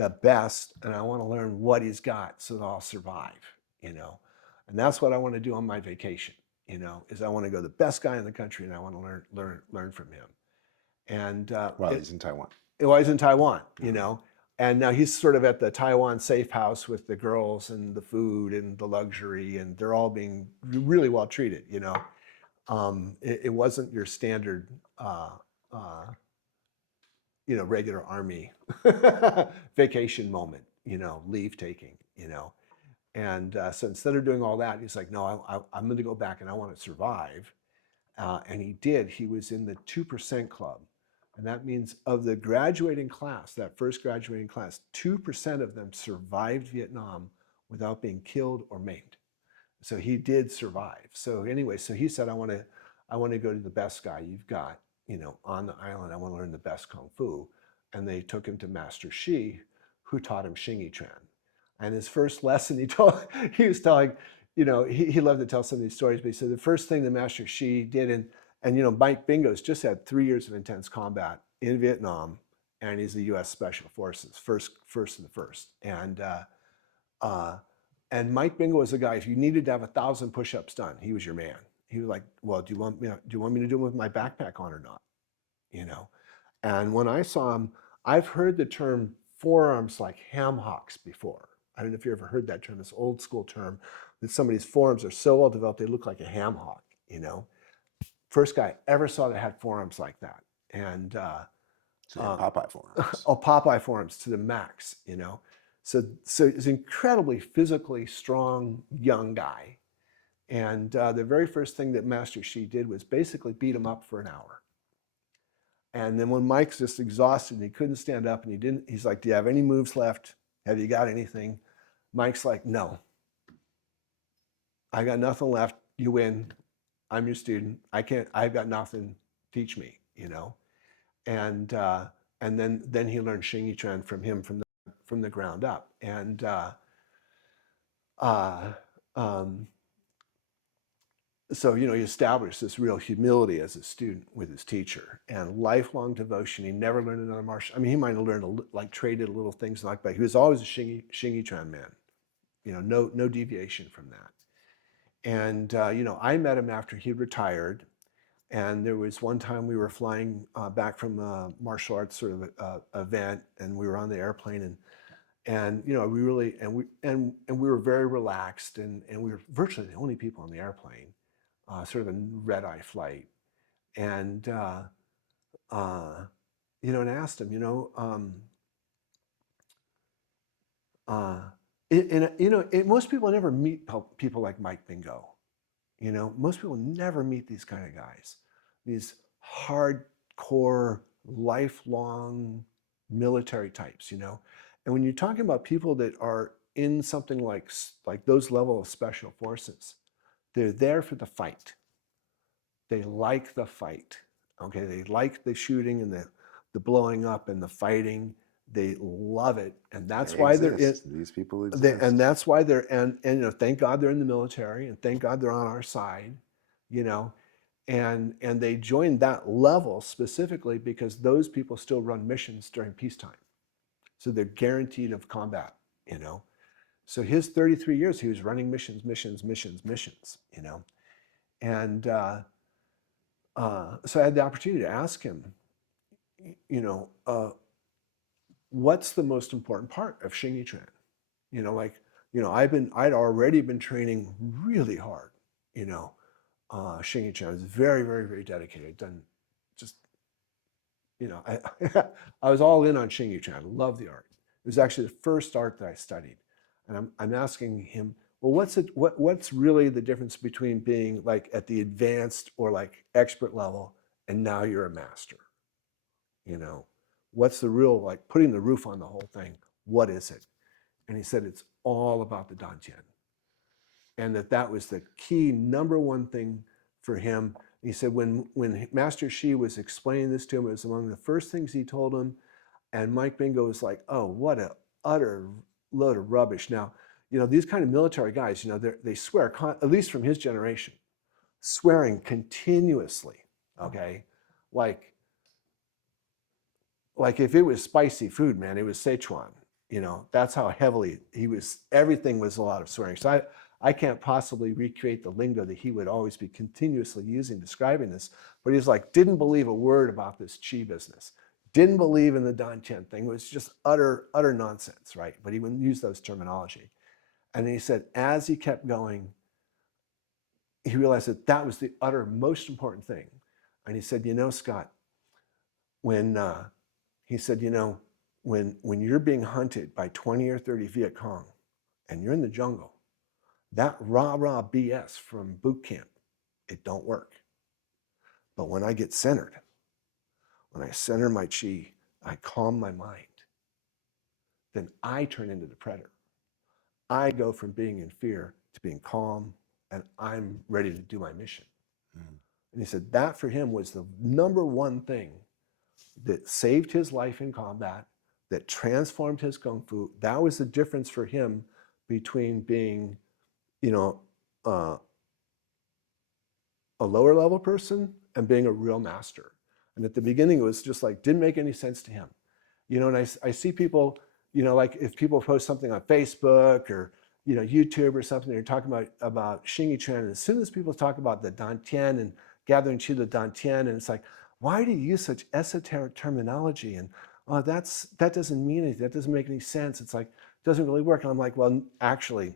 the best, and I want to learn what he's got so that I'll survive, you know. And that's what I want to do on my vacation, you know, is I want to go the best guy in the country and I want to learn from him. And While he's in Taiwan. it was in Taiwan, you Uh-huh. know. And now he's sort of at the Taiwan safe house with the girls and the food and the luxury, and they're all being really well treated, you know. It wasn't your standard, uh, you know, regular army vacation moment, you know, leave taking, you know. And so instead of doing all that, he's like, no, I'm going to go back and I want to survive. And he did. He was in the 2% club. And that means of the graduating class, that first graduating class, 2% of them survived Vietnam without being killed or maimed. So he did survive. So anyway, so he said, I want to go to the best guy you've got, you know, on the island. I want to learn the best Kung Fu. And they took him to Master Shi, who taught him Xing Yi Quan. And his first lesson, he was telling, you know, he loved to tell some of these stories, but he said the first thing the Master Shi did, and you know, Mike Bingo's just had 3 years of intense combat in Vietnam, and he's the U.S. Special Forces, first of the first. Uh, and Mike Bingo was a guy, if you needed to have 1,000 push-ups done, he was your man. He was like, well, do you want me to do it with my backpack on or not? You know? And when I saw him, I've heard the term forearms like ham hocks before. I don't know if you ever heard that term, this old school term, that somebody's forearms are so well developed, they look like a ham hock, you know? First guy I ever saw that had forearms like that. And So he had Popeye forearms. oh, Popeye forearms to the max, you know? So he's an incredibly physically strong young guy. And the very first thing that Master Shi did was basically beat him up for an hour. And then when Mike's just exhausted and he couldn't stand up and he's like, do you have any moves left? Have you got anything? Mike's like, no, I got nothing left. You win. I'm your student. I've got nothing. Teach me, you know? And then he learned Xing Yi Quan from him from the ground up. And uh, um, so, you know, he established this real humility as a student with his teacher and lifelong devotion. He never learned another martial. I mean, he might have learned, like traded little things like that. He was always a Xing Yi Quan man, you know, no deviation from that. And, you know, I met him after he retired. And there was one time we were flying back from a martial arts sort of event, and we were on the airplane, and you know, we were very relaxed, and we were virtually the only people on the airplane, sort of a red eye flight. And you know, and I asked him, you know, you know, most people never meet people like Mike Bingo. You know, most people never meet these kind of guys, these hardcore, lifelong military types, you know. And when you're talking about people that are in something like those level of special forces, they're there for the fight. They like the fight. Okay, they like the shooting and the blowing up and the fighting. They love it, and that's why they're in. These people exist. And that's why they're and you know, thank God they're in the military, and thank God they're on our side, you know, and they joined that level specifically because those people still run missions during peacetime, so they're guaranteed of combat, you know. So his 33 years, he was running missions, you know, and so I had the opportunity to ask him, you know, what's the most important part of Xing Yi Quan? You know, like, you know, I'd already been training really hard, you know. Xing Yi Quan, I was very, very, very dedicated. Done just, you know, I was all in on Xing Yi Quan. I love the art. It was actually the first art that I studied. And I'm asking him, well, what's really the difference between being like at the advanced or like expert level and now you're a master? You know, what's the real, like putting the roof on the whole thing? What is it? And he said, it's all about the Dantian. And that was the key number one thing for him. He said when Master Shi was explaining this to him, it was among the first things he told him. And Mike Bingo was like, oh, what a utter load of rubbish. Now, you know, these kind of military guys, you know, they swear, at least from his generation, swearing continuously, okay? Like if it was spicy food, man, it was Sichuan, That's how heavily he was. Everything was a lot of swearing. So I can't possibly recreate the lingo that he would always be continuously using describing this. But he was like, didn't believe a word about this chi business. Didn't believe in the Dantian thing. It was just utter nonsense, right? But he wouldn't use those terminology. And he said, as he kept going, he realized that that was the utter most important thing. And he said, Scott, when he said, when you're being hunted by 20 or 30 Viet Cong and you're in the jungle, that rah BS from boot camp, it don't work. But when I get centered, when I center my chi, I calm my mind, then I turn into the predator. I go from being in fear to being calm, and I'm ready to do my mission. Mm. And he said that for him was the number one thing that saved his life in combat, that transformed his kung fu. That was the difference for him between being, a lower level person and being a real master. And at the beginning, it was just like, didn't make any sense to him. And I see people, like if people post something on Facebook or, YouTube or something, they're talking about Xing Chuan. And as soon as people talk about the Dantian and gathering qi the Dantian, and it's like, why do you use such esoteric terminology? And that doesn't mean anything. That doesn't make any sense. It's like, it doesn't really work. And I'm like, well, actually,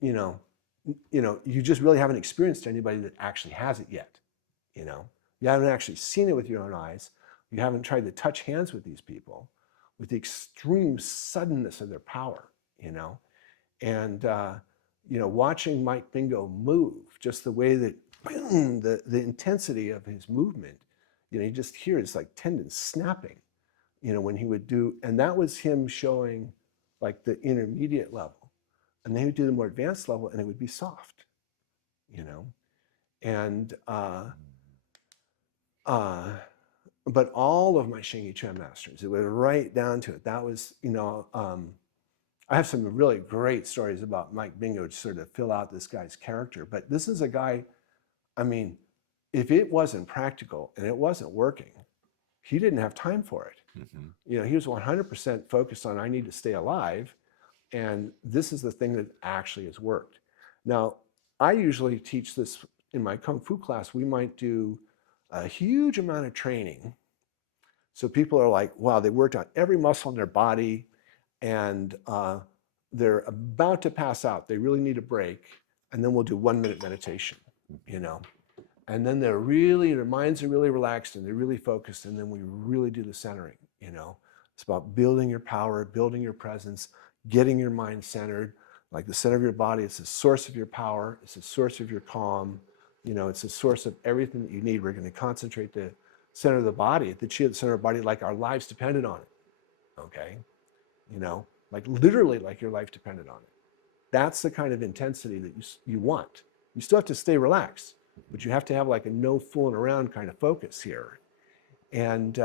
you just really haven't experienced anybody that actually has it yet. You haven't actually seen it with your own eyes. You haven't tried to touch hands with these people, with the extreme suddenness of their power, and watching Mike Bingo move, just the way that boom, the intensity of his movement, you just hear it's like tendons snapping, when he would do, and that was him showing like the intermediate level. And then he would do the more advanced level and it would be soft, and but all of my Xing Chuan masters, it was right down to it. That was, I have some really great stories about Mike Bingo to sort of fill out this guy's character. But this is a guy, if it wasn't practical and it wasn't working, he didn't have time for it. Mm-hmm. He was 100% focused on, I need to stay alive. And this is the thing that actually has worked. Now, I usually teach this in my Kung Fu class. We might do a huge amount of training. So people are like, wow, they worked on every muscle in their body and they're about to pass out. They really need a break. And then we'll do 1 minute meditation, And then their minds are really relaxed and they're really focused. And then we really do the centering, It's about building your power, building your presence, getting your mind centered, like the center of your body. It's the source of your power. It's the source of your calm. It's the source of everything that you need. We're going to concentrate the center of the body, the chi at the center of the body, like our lives depended on it. Okay? Like literally like your life depended on it. That's the kind of intensity that you want. You still have to stay relaxed, but you have to have like a no fooling around kind of focus here. And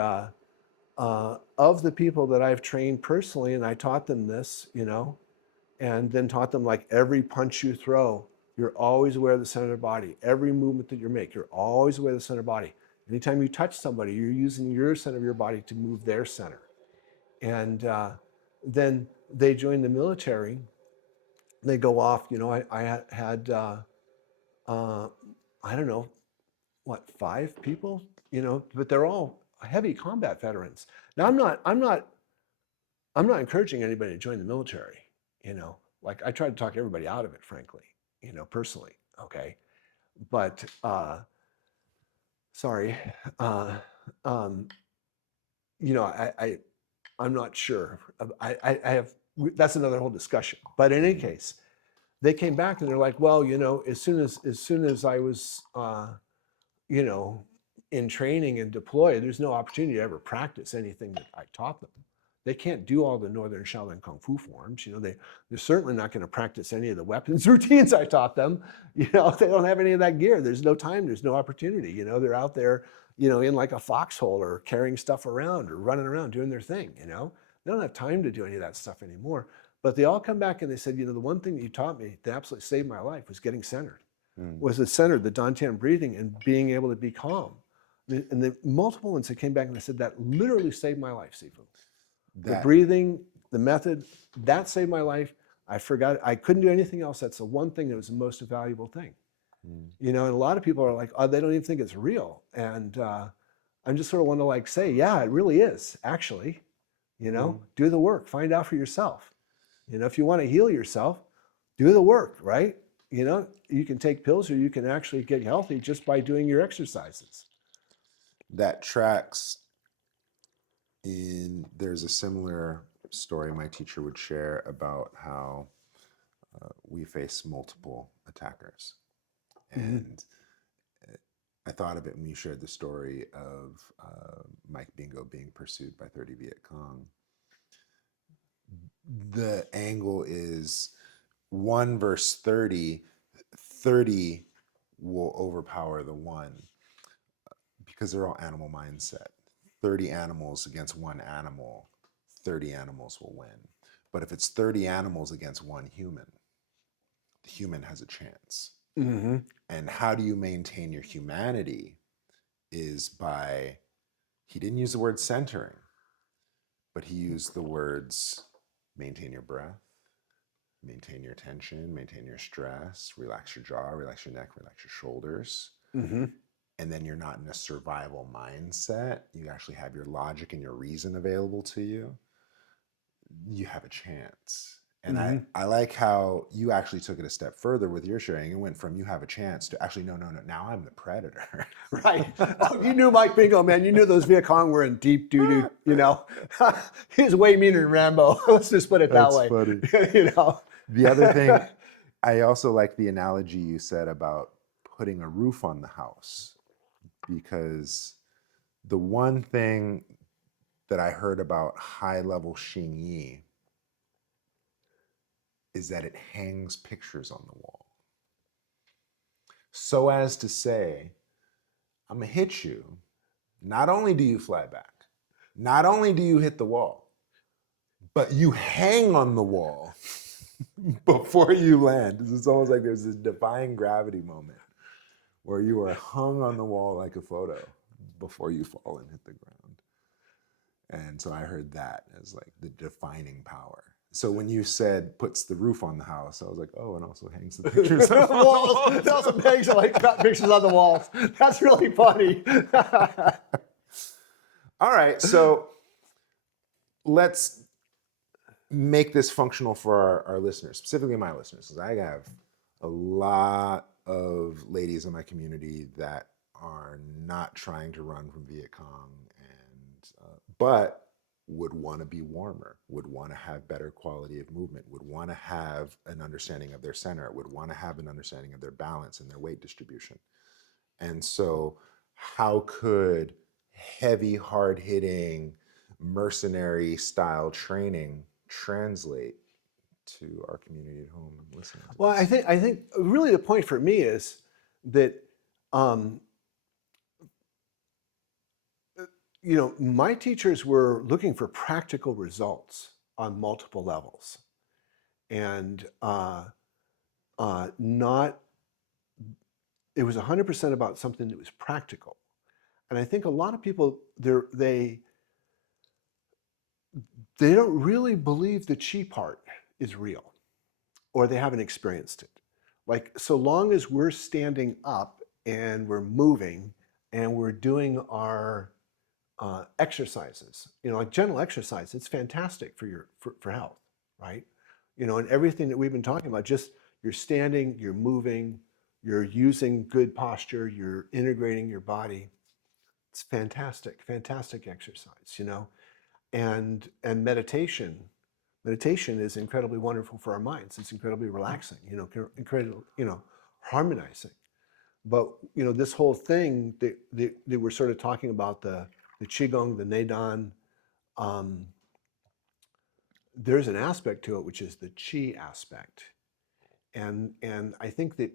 of the people that I've trained personally, and I taught them this, and then taught them like every punch you throw, you're always aware of the center of the body. Every movement that you make, you're always aware of the center of the body. Anytime you touch somebody, you're using your center of your body to move their center. And then they join the military. They go off, I had, I don't know, 5 people, but they're all heavy combat veterans. Now I'm not encouraging anybody to join the military, like I try to talk everybody out of it, frankly, personally. Okay. But, sorry. I'm not sure. I have, that's another whole discussion, but in any case, they came back and they're like, well, as soon as I was, in training and deployed, there's no opportunity to ever practice anything that I taught them. They can't do all the Northern Shaolin Kung Fu forms. They're certainly not going to practice any of the weapons routines I taught them. They don't have any of that gear. There's no time. There's no opportunity. They're out there, in like a foxhole or carrying stuff around or running around doing their thing. They don't have time to do any of that stuff anymore. But they all come back and they said, the one thing that you taught me that absolutely saved my life was getting centered. Was the center, the Dantian breathing and being able to be calm. And the multiple ones that came back and they said, that literally saved my life, Sifu. The breathing, the method, that saved my life. I forgot, I couldn't do anything else. That's the one thing that was the most valuable thing. Mm. And a lot of people are like, oh, they don't even think it's real. And I'm just sort of want to like say, yeah, it really is, actually. Do the work, find out for yourself. If you want to heal yourself, do the work, right? You can take pills or you can actually get healthy just by doing your exercises. That tracks there's a similar story my teacher would share about how we face multiple attackers. And I thought of it when you shared the story of Mike Bingo being pursued by 30 Viet Cong. The angle is 1 versus 30. 30 will overpower the 1 because they're all animal mindset. 30 animals against 1 animal, 30 animals will win. But if it's 30 animals against 1 human, the human has a chance. Mm-hmm. And how do you maintain your humanity is by, he didn't use the word centering, but he used the words maintain your breath, maintain your tension, maintain your stress, relax your jaw, relax your neck, relax your shoulders. Mm-hmm. And then you're not in a survival mindset. You actually have your logic and your reason available to you. You have a chance. And Mm-hmm. I like how you actually took it a step further with your sharing. It went from you have a chance to actually, no, now I'm the predator. Right. Oh, you knew Mike Bingo, man. You knew those Viet Cong were in deep doo-doo, He was way meaner than Rambo. Let's just put it that That's way. funny. The other thing, I also like the analogy you said about putting a roof on the house, because the one thing that I heard about high-level Xing Yi is that it hangs pictures on the wall. So as to say, I'm gonna hit you. Not only do you fly back, not only do you hit the wall, but you hang on the wall before you land. It's almost like there's this defying gravity moment where you are hung on the wall like a photo before you fall and hit the ground. And so I heard that as like the defining power. So when you said puts the roof on the house, I was like, oh, and also hangs the pictures on the walls. That also hangs like pictures on the walls. That's really funny. All right, so let's make this functional for our listeners, specifically my listeners, because I have a lot of ladies in my community that are not trying to run from Viet Cong, but would want to be warmer, would want to have better quality of movement, would want to have an understanding of their center, would want to have an understanding of their balance and their weight distribution. And so how could heavy, hard-hitting, mercenary style training translate to our community at home listening to Well, this? I think really the point for me is that my teachers were looking for practical results on multiple levels, and not it was 100% about something that was practical. And I think a lot of people they don't really believe the chi part is real, or they haven't experienced it. Like, so long as we're standing up and we're moving and we're doing our exercises, like gentle exercise, it's fantastic for health, right? And everything that we've been talking about, just you're standing, you're moving, you're using good posture, you're integrating your body. It's fantastic exercise, and meditation. Meditation is incredibly wonderful for our minds. It's incredibly relaxing, incredibly, harmonizing. But this whole thing that we're sort of talking about, the qigong, the neidan, there's an aspect to it which is the qi aspect, and I think that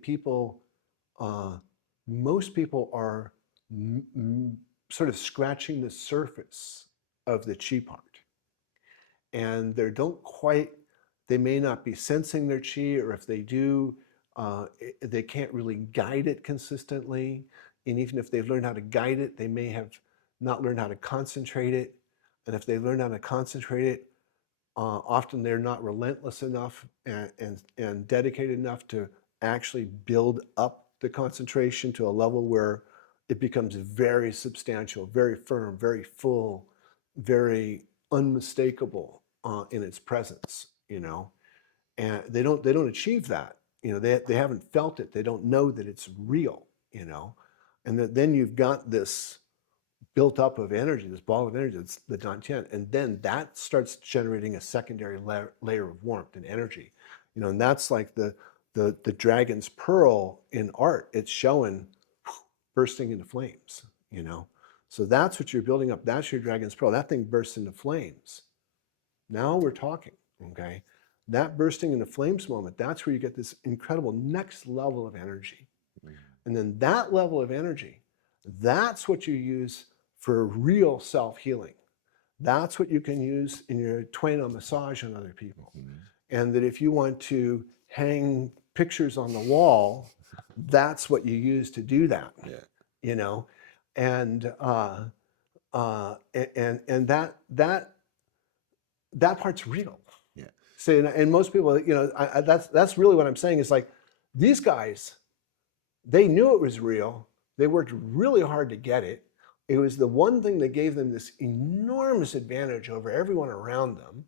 most people are sort of scratching the surface of the qi part, and they may not be sensing their qi, or if they do, they can't really guide it consistently. And even if they've learned how to guide it, they may have not learned how to concentrate it. And if they learn how to concentrate it, Often they're not relentless enough and dedicated enough to actually build up the concentration to a level where it becomes very substantial, very firm, very full, very unmistakable in its presence, you know. And they don't achieve that, you know. They haven't felt it. They don't know that it's real, you know. And then you've got this built up of energy, this ball of energy, that's the dantian, and then that starts generating a secondary layer of warmth and energy, you know. And that's like the dragon's pearl in art. It's showing bursting into flames, you know. So that's what you're building up. That's your dragon's pearl. That thing bursts into flames. Now we're talking, okay? That bursting into flames moment, that's where you get this incredible next level of energy. And then that level of energy, that's what you use for real self-healing. That's what you can use in your Tuina massage on other people. And that if you want to hang pictures on the wall, that's what you use to do that, you know. And that part's real. Yeah. So, and most people, you know, that's really what I'm saying is like, these guys, they knew it was real. They worked really hard to get it. It was the one thing that gave them this enormous advantage over everyone around them.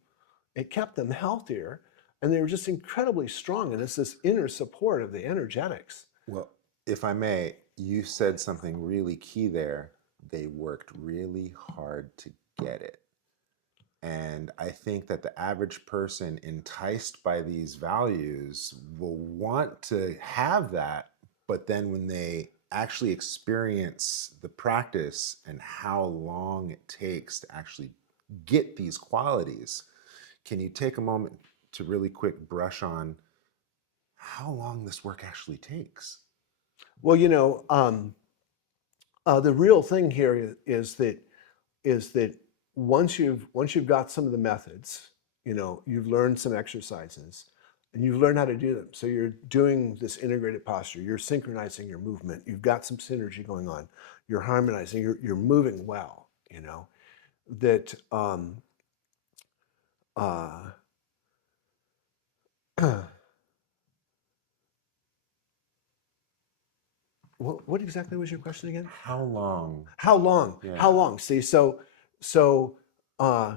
It kept them healthier, and they were just incredibly strong. And it's this inner support of the energetics. Well, if I may, you said something really key there. They worked really hard to get it. And I think that the average person enticed by these values will want to have that, but then when they actually experience the practice and how long it takes to actually get these qualities, can you take a moment to really quick brush on how long this work actually takes? Well, you know, the real thing here is that once you've got some of the methods, you know, you've learned some exercises, and you've learned how to do them. So you're doing this integrated posture. You're synchronizing your movement. You've got some synergy going on. You're harmonizing. You're moving well. You know that. What exactly was your question again? How long? How long? Yeah. How long? See, so uh,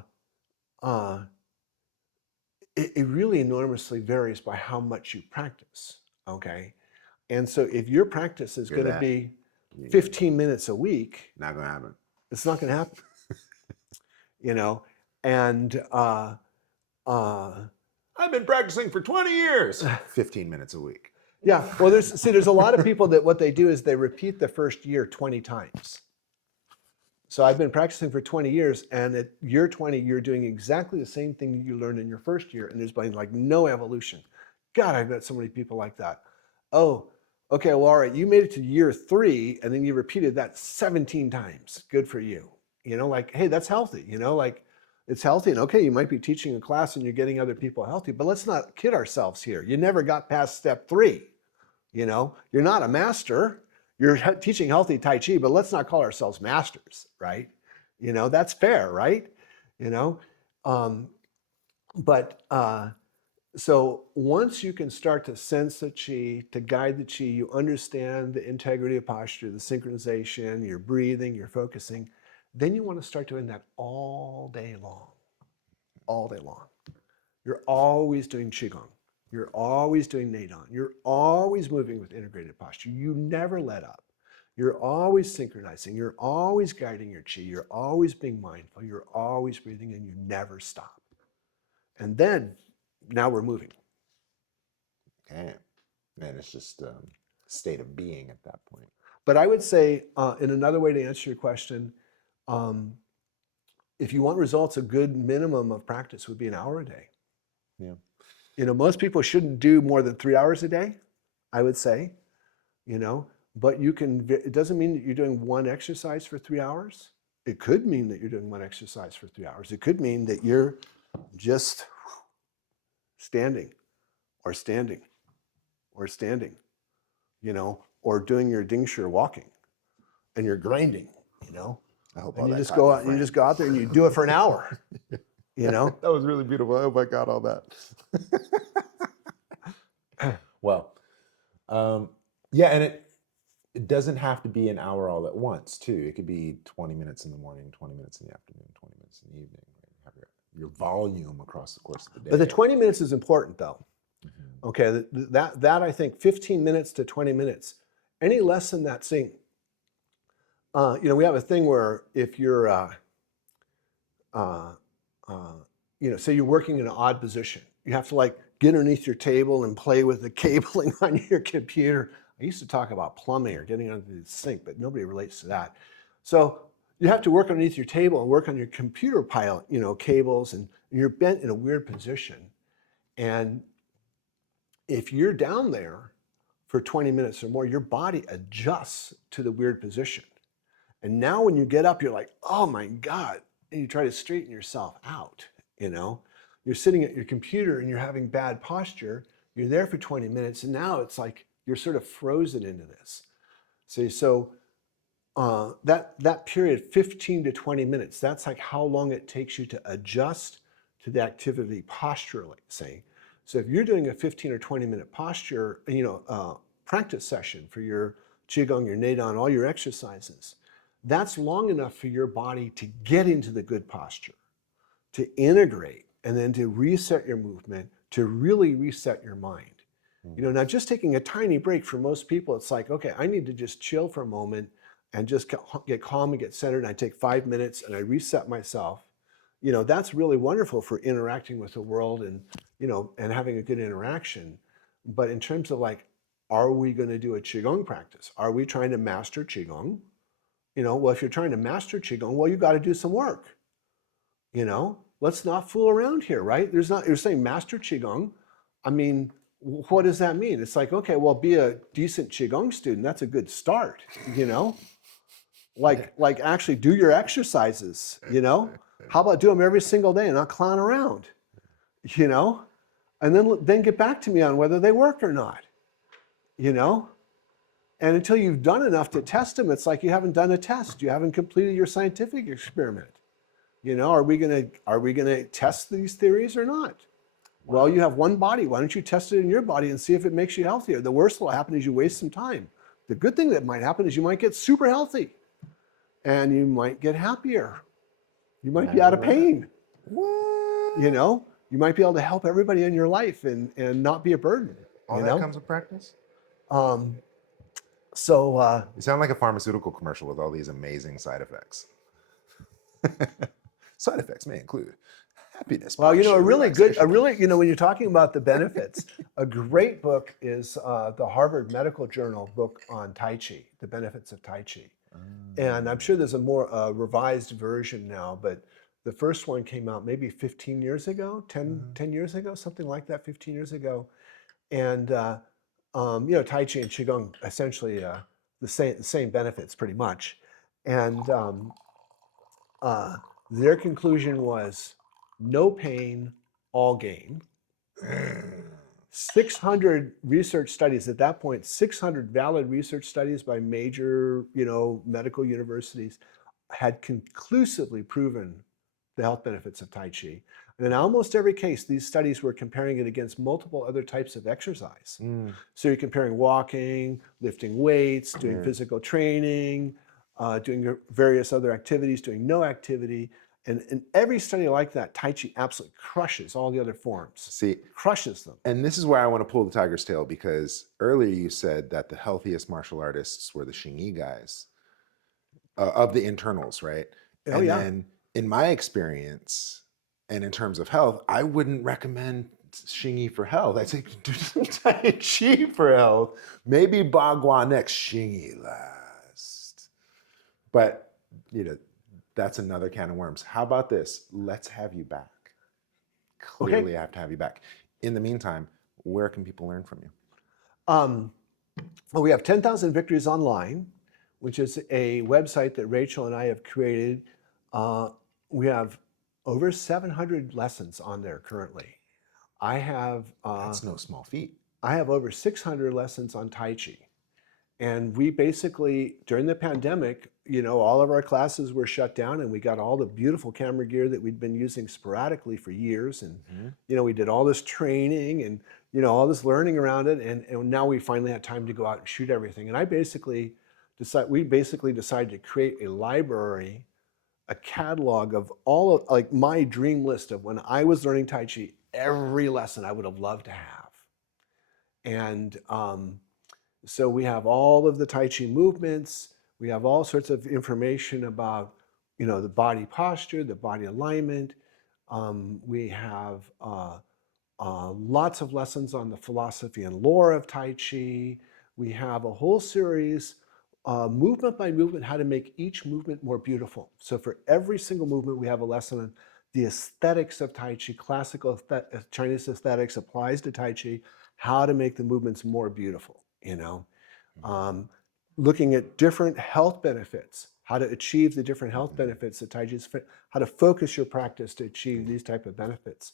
uh, it really enormously varies by how much you practice. Okay, and so if your practice is going to be 15 minutes a week, not going to happen. It's not going to happen. You know, and I've been practicing for 20 years. 15 minutes a week. Yeah, well, there's a lot of people that what they do is they repeat the first year 20 times. So I've been practicing for 20 years, and at year 20, you're doing exactly the same thing you learned in your first year, and there's been like no evolution. God, I've met so many people like that. Oh, okay, well, all right, you made it to year 3, and then you repeated that 17 times. Good for you. You know, like, hey, that's healthy. You know, like, it's healthy, and okay, you might be teaching a class and you're getting other people healthy, but let's not kid ourselves here. You never got past step 3. You know, you're not a master. You're teaching healthy Tai Chi, but let's not call ourselves masters, right? You know, that's fair, right? You know, so once you can start to sense the Qi, to guide the Qi, you understand the integrity of posture, the synchronization, your breathing, your focusing, then you want to start doing that all day long, all day long. You're always doing Qigong. You're always doing Neidong. You're always moving with integrated posture. You never let up. You're always synchronizing. You're always guiding your Qi. You're always being mindful. You're always breathing, and you never stop. And then, now we're moving. Okay. And it's just a state of being at that point. But I would say, in another way to answer your question, if you want results, a good minimum of practice would be an hour a day. Yeah. You know, most people shouldn't do more than 3 hours a day, I would say, you know, but you can, it doesn't mean that you're doing one exercise for 3 hours. It could mean that you're doing one exercise for 3 hours. It could mean that you're just standing or standing or standing, you know, or doing your Dingshi walking, and you're grinding, you know. I hope and all you that just caught go your out and you friend. just go out there and you do it for an hour. you know? That was really beautiful. Oh my God, all that. Well, um, yeah, and it doesn't have to be an hour all at once, too. It could be 20 minutes in the morning, 20 minutes in the afternoon, 20 minutes in the evening. Right? Have your volume across the course of the But the day. 20 minutes is important though. Mhm. Okay, that I think 15 minutes to 20 minutes. Any less than that, see, we have a thing where if you're, uh, uh, say you're working in an odd position, you have to like get underneath your table and play with the cabling on your computer. I used to talk about plumbing or getting under the sink, but nobody relates to that. So you have to work underneath your table and work on your computer pile, cables, and you're bent in a weird position. And if you're down there for 20 minutes or more, your body adjusts to the weird position. And now when you get up, you're like, oh my God. And you try to straighten yourself out, You're sitting at your computer and you're having bad posture. You're there for 20 minutes and now it's like you're sort of frozen into this. That period, 15 to 20 minutes, that's like how long it takes you to adjust to the activity posturally, say. So if you're doing a 15 or 20-minute posture, practice session for your Qigong, your Neidan, all your exercises, that's long enough for your body to get into the good posture, to integrate, and then to reset your movement, to really reset your mind. Now just taking a tiny break for most people, it's like, okay, I need to just chill for a moment and just get calm and get centered. And I take 5 minutes and I reset myself. That's really wonderful for interacting with the world and having a good interaction. But in terms of like, are we going to do a Qigong practice? Are we trying to master Qigong? Well, if you're trying to master Qigong, well, you got to do some work. Let's not fool around here, right? You're saying master Qigong. I mean, what does that mean? It's like, okay, well, be a decent Qigong student. That's a good start, Like actually do your exercises. How about do them every single day and not clown around, you know? And then get back to me on whether they work or not, you know? And until you've done enough to test them, it's like you haven't done a test. You haven't completed your scientific experiment. Are we gonna test these theories or not? Well, you have one body. Why don't you test it in your body and see if it makes you healthier? The worst that will happen is you waste some time. The good thing that might happen is you might get super healthy and you might get happier. You might be out of pain. What? You might be able to help everybody in your life and not be a burden. All that comes with practice? Um, so You sound like a pharmaceutical commercial with all these amazing side effects. Side effects may include happiness. well, pleasure, a relaxation. really, when you're talking about the benefits, a great book is the Harvard Medical Journal book on Tai Chi, the benefits of Tai Chi. And I'm sure there's a more revised version now, but the first one came out maybe 15 years ago, 10 years ago, something like that, 15 years ago. And, Tai Chi and Qigong, essentially the same benefits pretty much. And their conclusion was no pain, all gain. 600 research studies at that point, 600 valid research studies by major, medical universities had conclusively proven the health benefits of Tai Chi. And in almost every case, these studies were comparing it against multiple other types of exercise. So you're comparing walking, lifting weights, doing physical training, doing various other activities, doing no activity. And in every study like that, Tai Chi absolutely crushes all the other forms. See, crushes them. And this is where I want to pull the tiger's tail, because earlier you said that the healthiest martial artists were the Xingyi guys of the internals, right? Oh, and yeah. then in my experience and in terms of health, I wouldn't recommend Xingyi for health. I'd say do some Tai Chi for health. Maybe Bagua next, Xingyi last. But, that's another can of worms. How about this? Let's have you back. Clearly, Okay. I have to have you back. In the meantime, where can people learn from you? Well, we have 10,000 Victories Online, which is a website that Rachel and I have created. We have over 700 lessons on there currently. I have That's no small feat. I have over 600 lessons on Tai Chi. And we basically, during the pandemic, all of our classes were shut down, and we got all the beautiful camera gear that we'd been using sporadically for years. And, we did all this training and, all this learning around it. And now we finally had time to go out and shoot everything. And we basically decided to create a library, a catalog of all of, like, my dream list of when I was learning Tai Chi, every lesson I would have loved to have. And so we have all of the Tai Chi movements. We have all sorts of information about, the body posture, the body alignment. We have lots of lessons on the philosophy and lore of Tai Chi. We have a whole series, movement by movement, how to make each movement more beautiful. So for every single movement, we have a lesson on the aesthetics of Tai Chi. Classical Chinese aesthetics applies to Tai Chi, how to make the movements more beautiful, looking at different health benefits, how to achieve the different health benefits that Tai Chi is, how to focus your practice to achieve these type of benefits.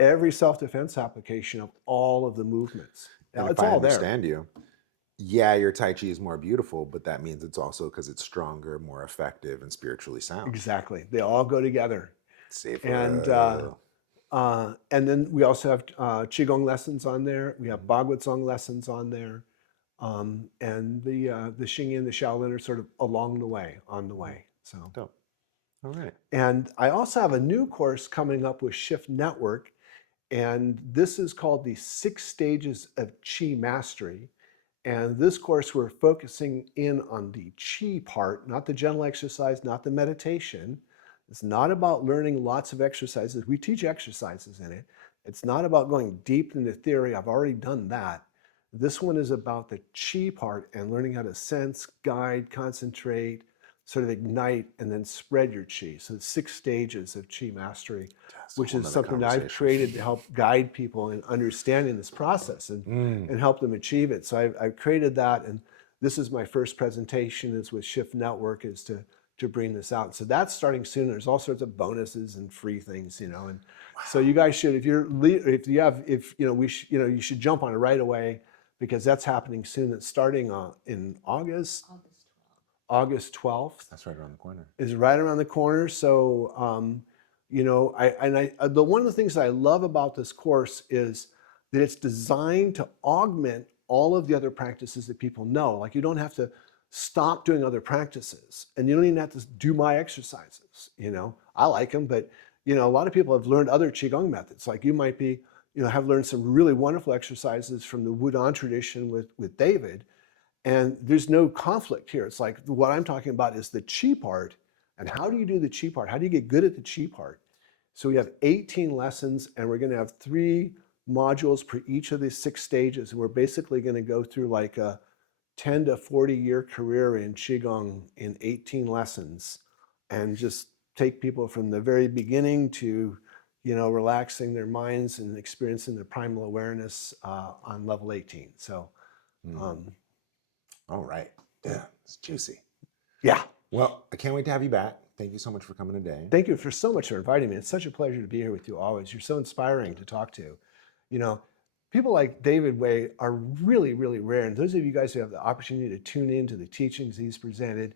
Every self-defense application of all of the movements. And It's if I all there. understand you, yeah, your Tai Chi is more beautiful, but that means it's also because it's stronger, more effective, and spiritually sound. Exactly. They all go together. Sifu. And then we also have Qigong lessons on there. We have Bagua lessons on there. And the Xingyi and the Shaolin are sort of along the way, on the way. So Dope. All right. And I also have a new course coming up with Shift Network. And this is called the 6 Stages of Qi Mastery. And this course, we're focusing in on the Qi part, not the gentle exercise, not the meditation. It's not about learning lots of exercises. We teach exercises in it. It's not about going deep into theory. I've already done that. This one is about the Qi part and learning how to sense, guide, concentrate, sort of ignite, and then spread your Qi. So 6 stages of Qi mastery, which is something that I've created to help guide people in understanding this process and help them achieve it. So I've created that, and this is my first presentation is with Shift Network, is to bring this out. So that's starting soon. There's all sorts of bonuses and free things, and so you guys should, you should jump on it right away, because that's happening soon. It's starting in August. August 12th. That's right around the corner. Is right around the corner. So, one of the things that I love about this course is that it's designed to augment all of the other practices that people know. Like, you don't have to stop doing other practices, and you don't even have to do my exercises. I like them, but a lot of people have learned other Qigong methods. Like, you might be, have learned some really wonderful exercises from the Wudang tradition with David. And there's no conflict here. It's like, what I'm talking about is the Qi part. And how do you do the Qi part? How do you get good at the Qi part? So we have 18 lessons, and we're going to have 3 modules per each of these 6 stages. And we're basically going to go through like a 10 to 40 year career in Qigong in 18 lessons, and just take people from the very beginning to, relaxing their minds and experiencing their primal awareness on level 18. So, all right. Yeah, it's juicy. Yeah. Well, I can't wait to have you back. Thank you so much for coming today. Thank you so much for inviting me. It's such a pleasure to be here with you always. You're so inspiring to talk to. People like David Wei are really, really rare. And those of you guys who have the opportunity to tune in to the teachings he's presented,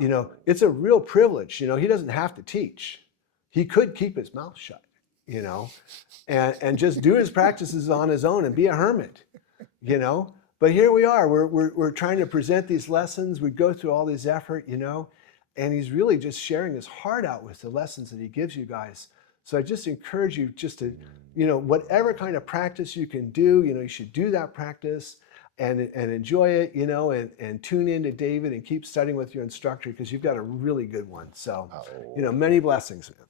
it's a real privilege. He doesn't have to teach. He could keep his mouth shut, and just do his practices on his own and be a hermit, But here we are, we're trying to present these lessons. We go through all this effort, and he's really just sharing his heart out with the lessons that he gives you guys. So I just encourage you just to, whatever kind of practice you can do, you should do that practice and enjoy it, and tune in to David and keep studying with your instructor, because you've got a really good one. So, many blessings, man.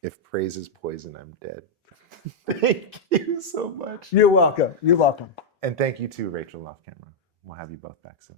If praise is poison, I'm dead. Thank you so much. You're welcome. You're welcome. And thank you to Rachel off camera. We'll have you both back soon.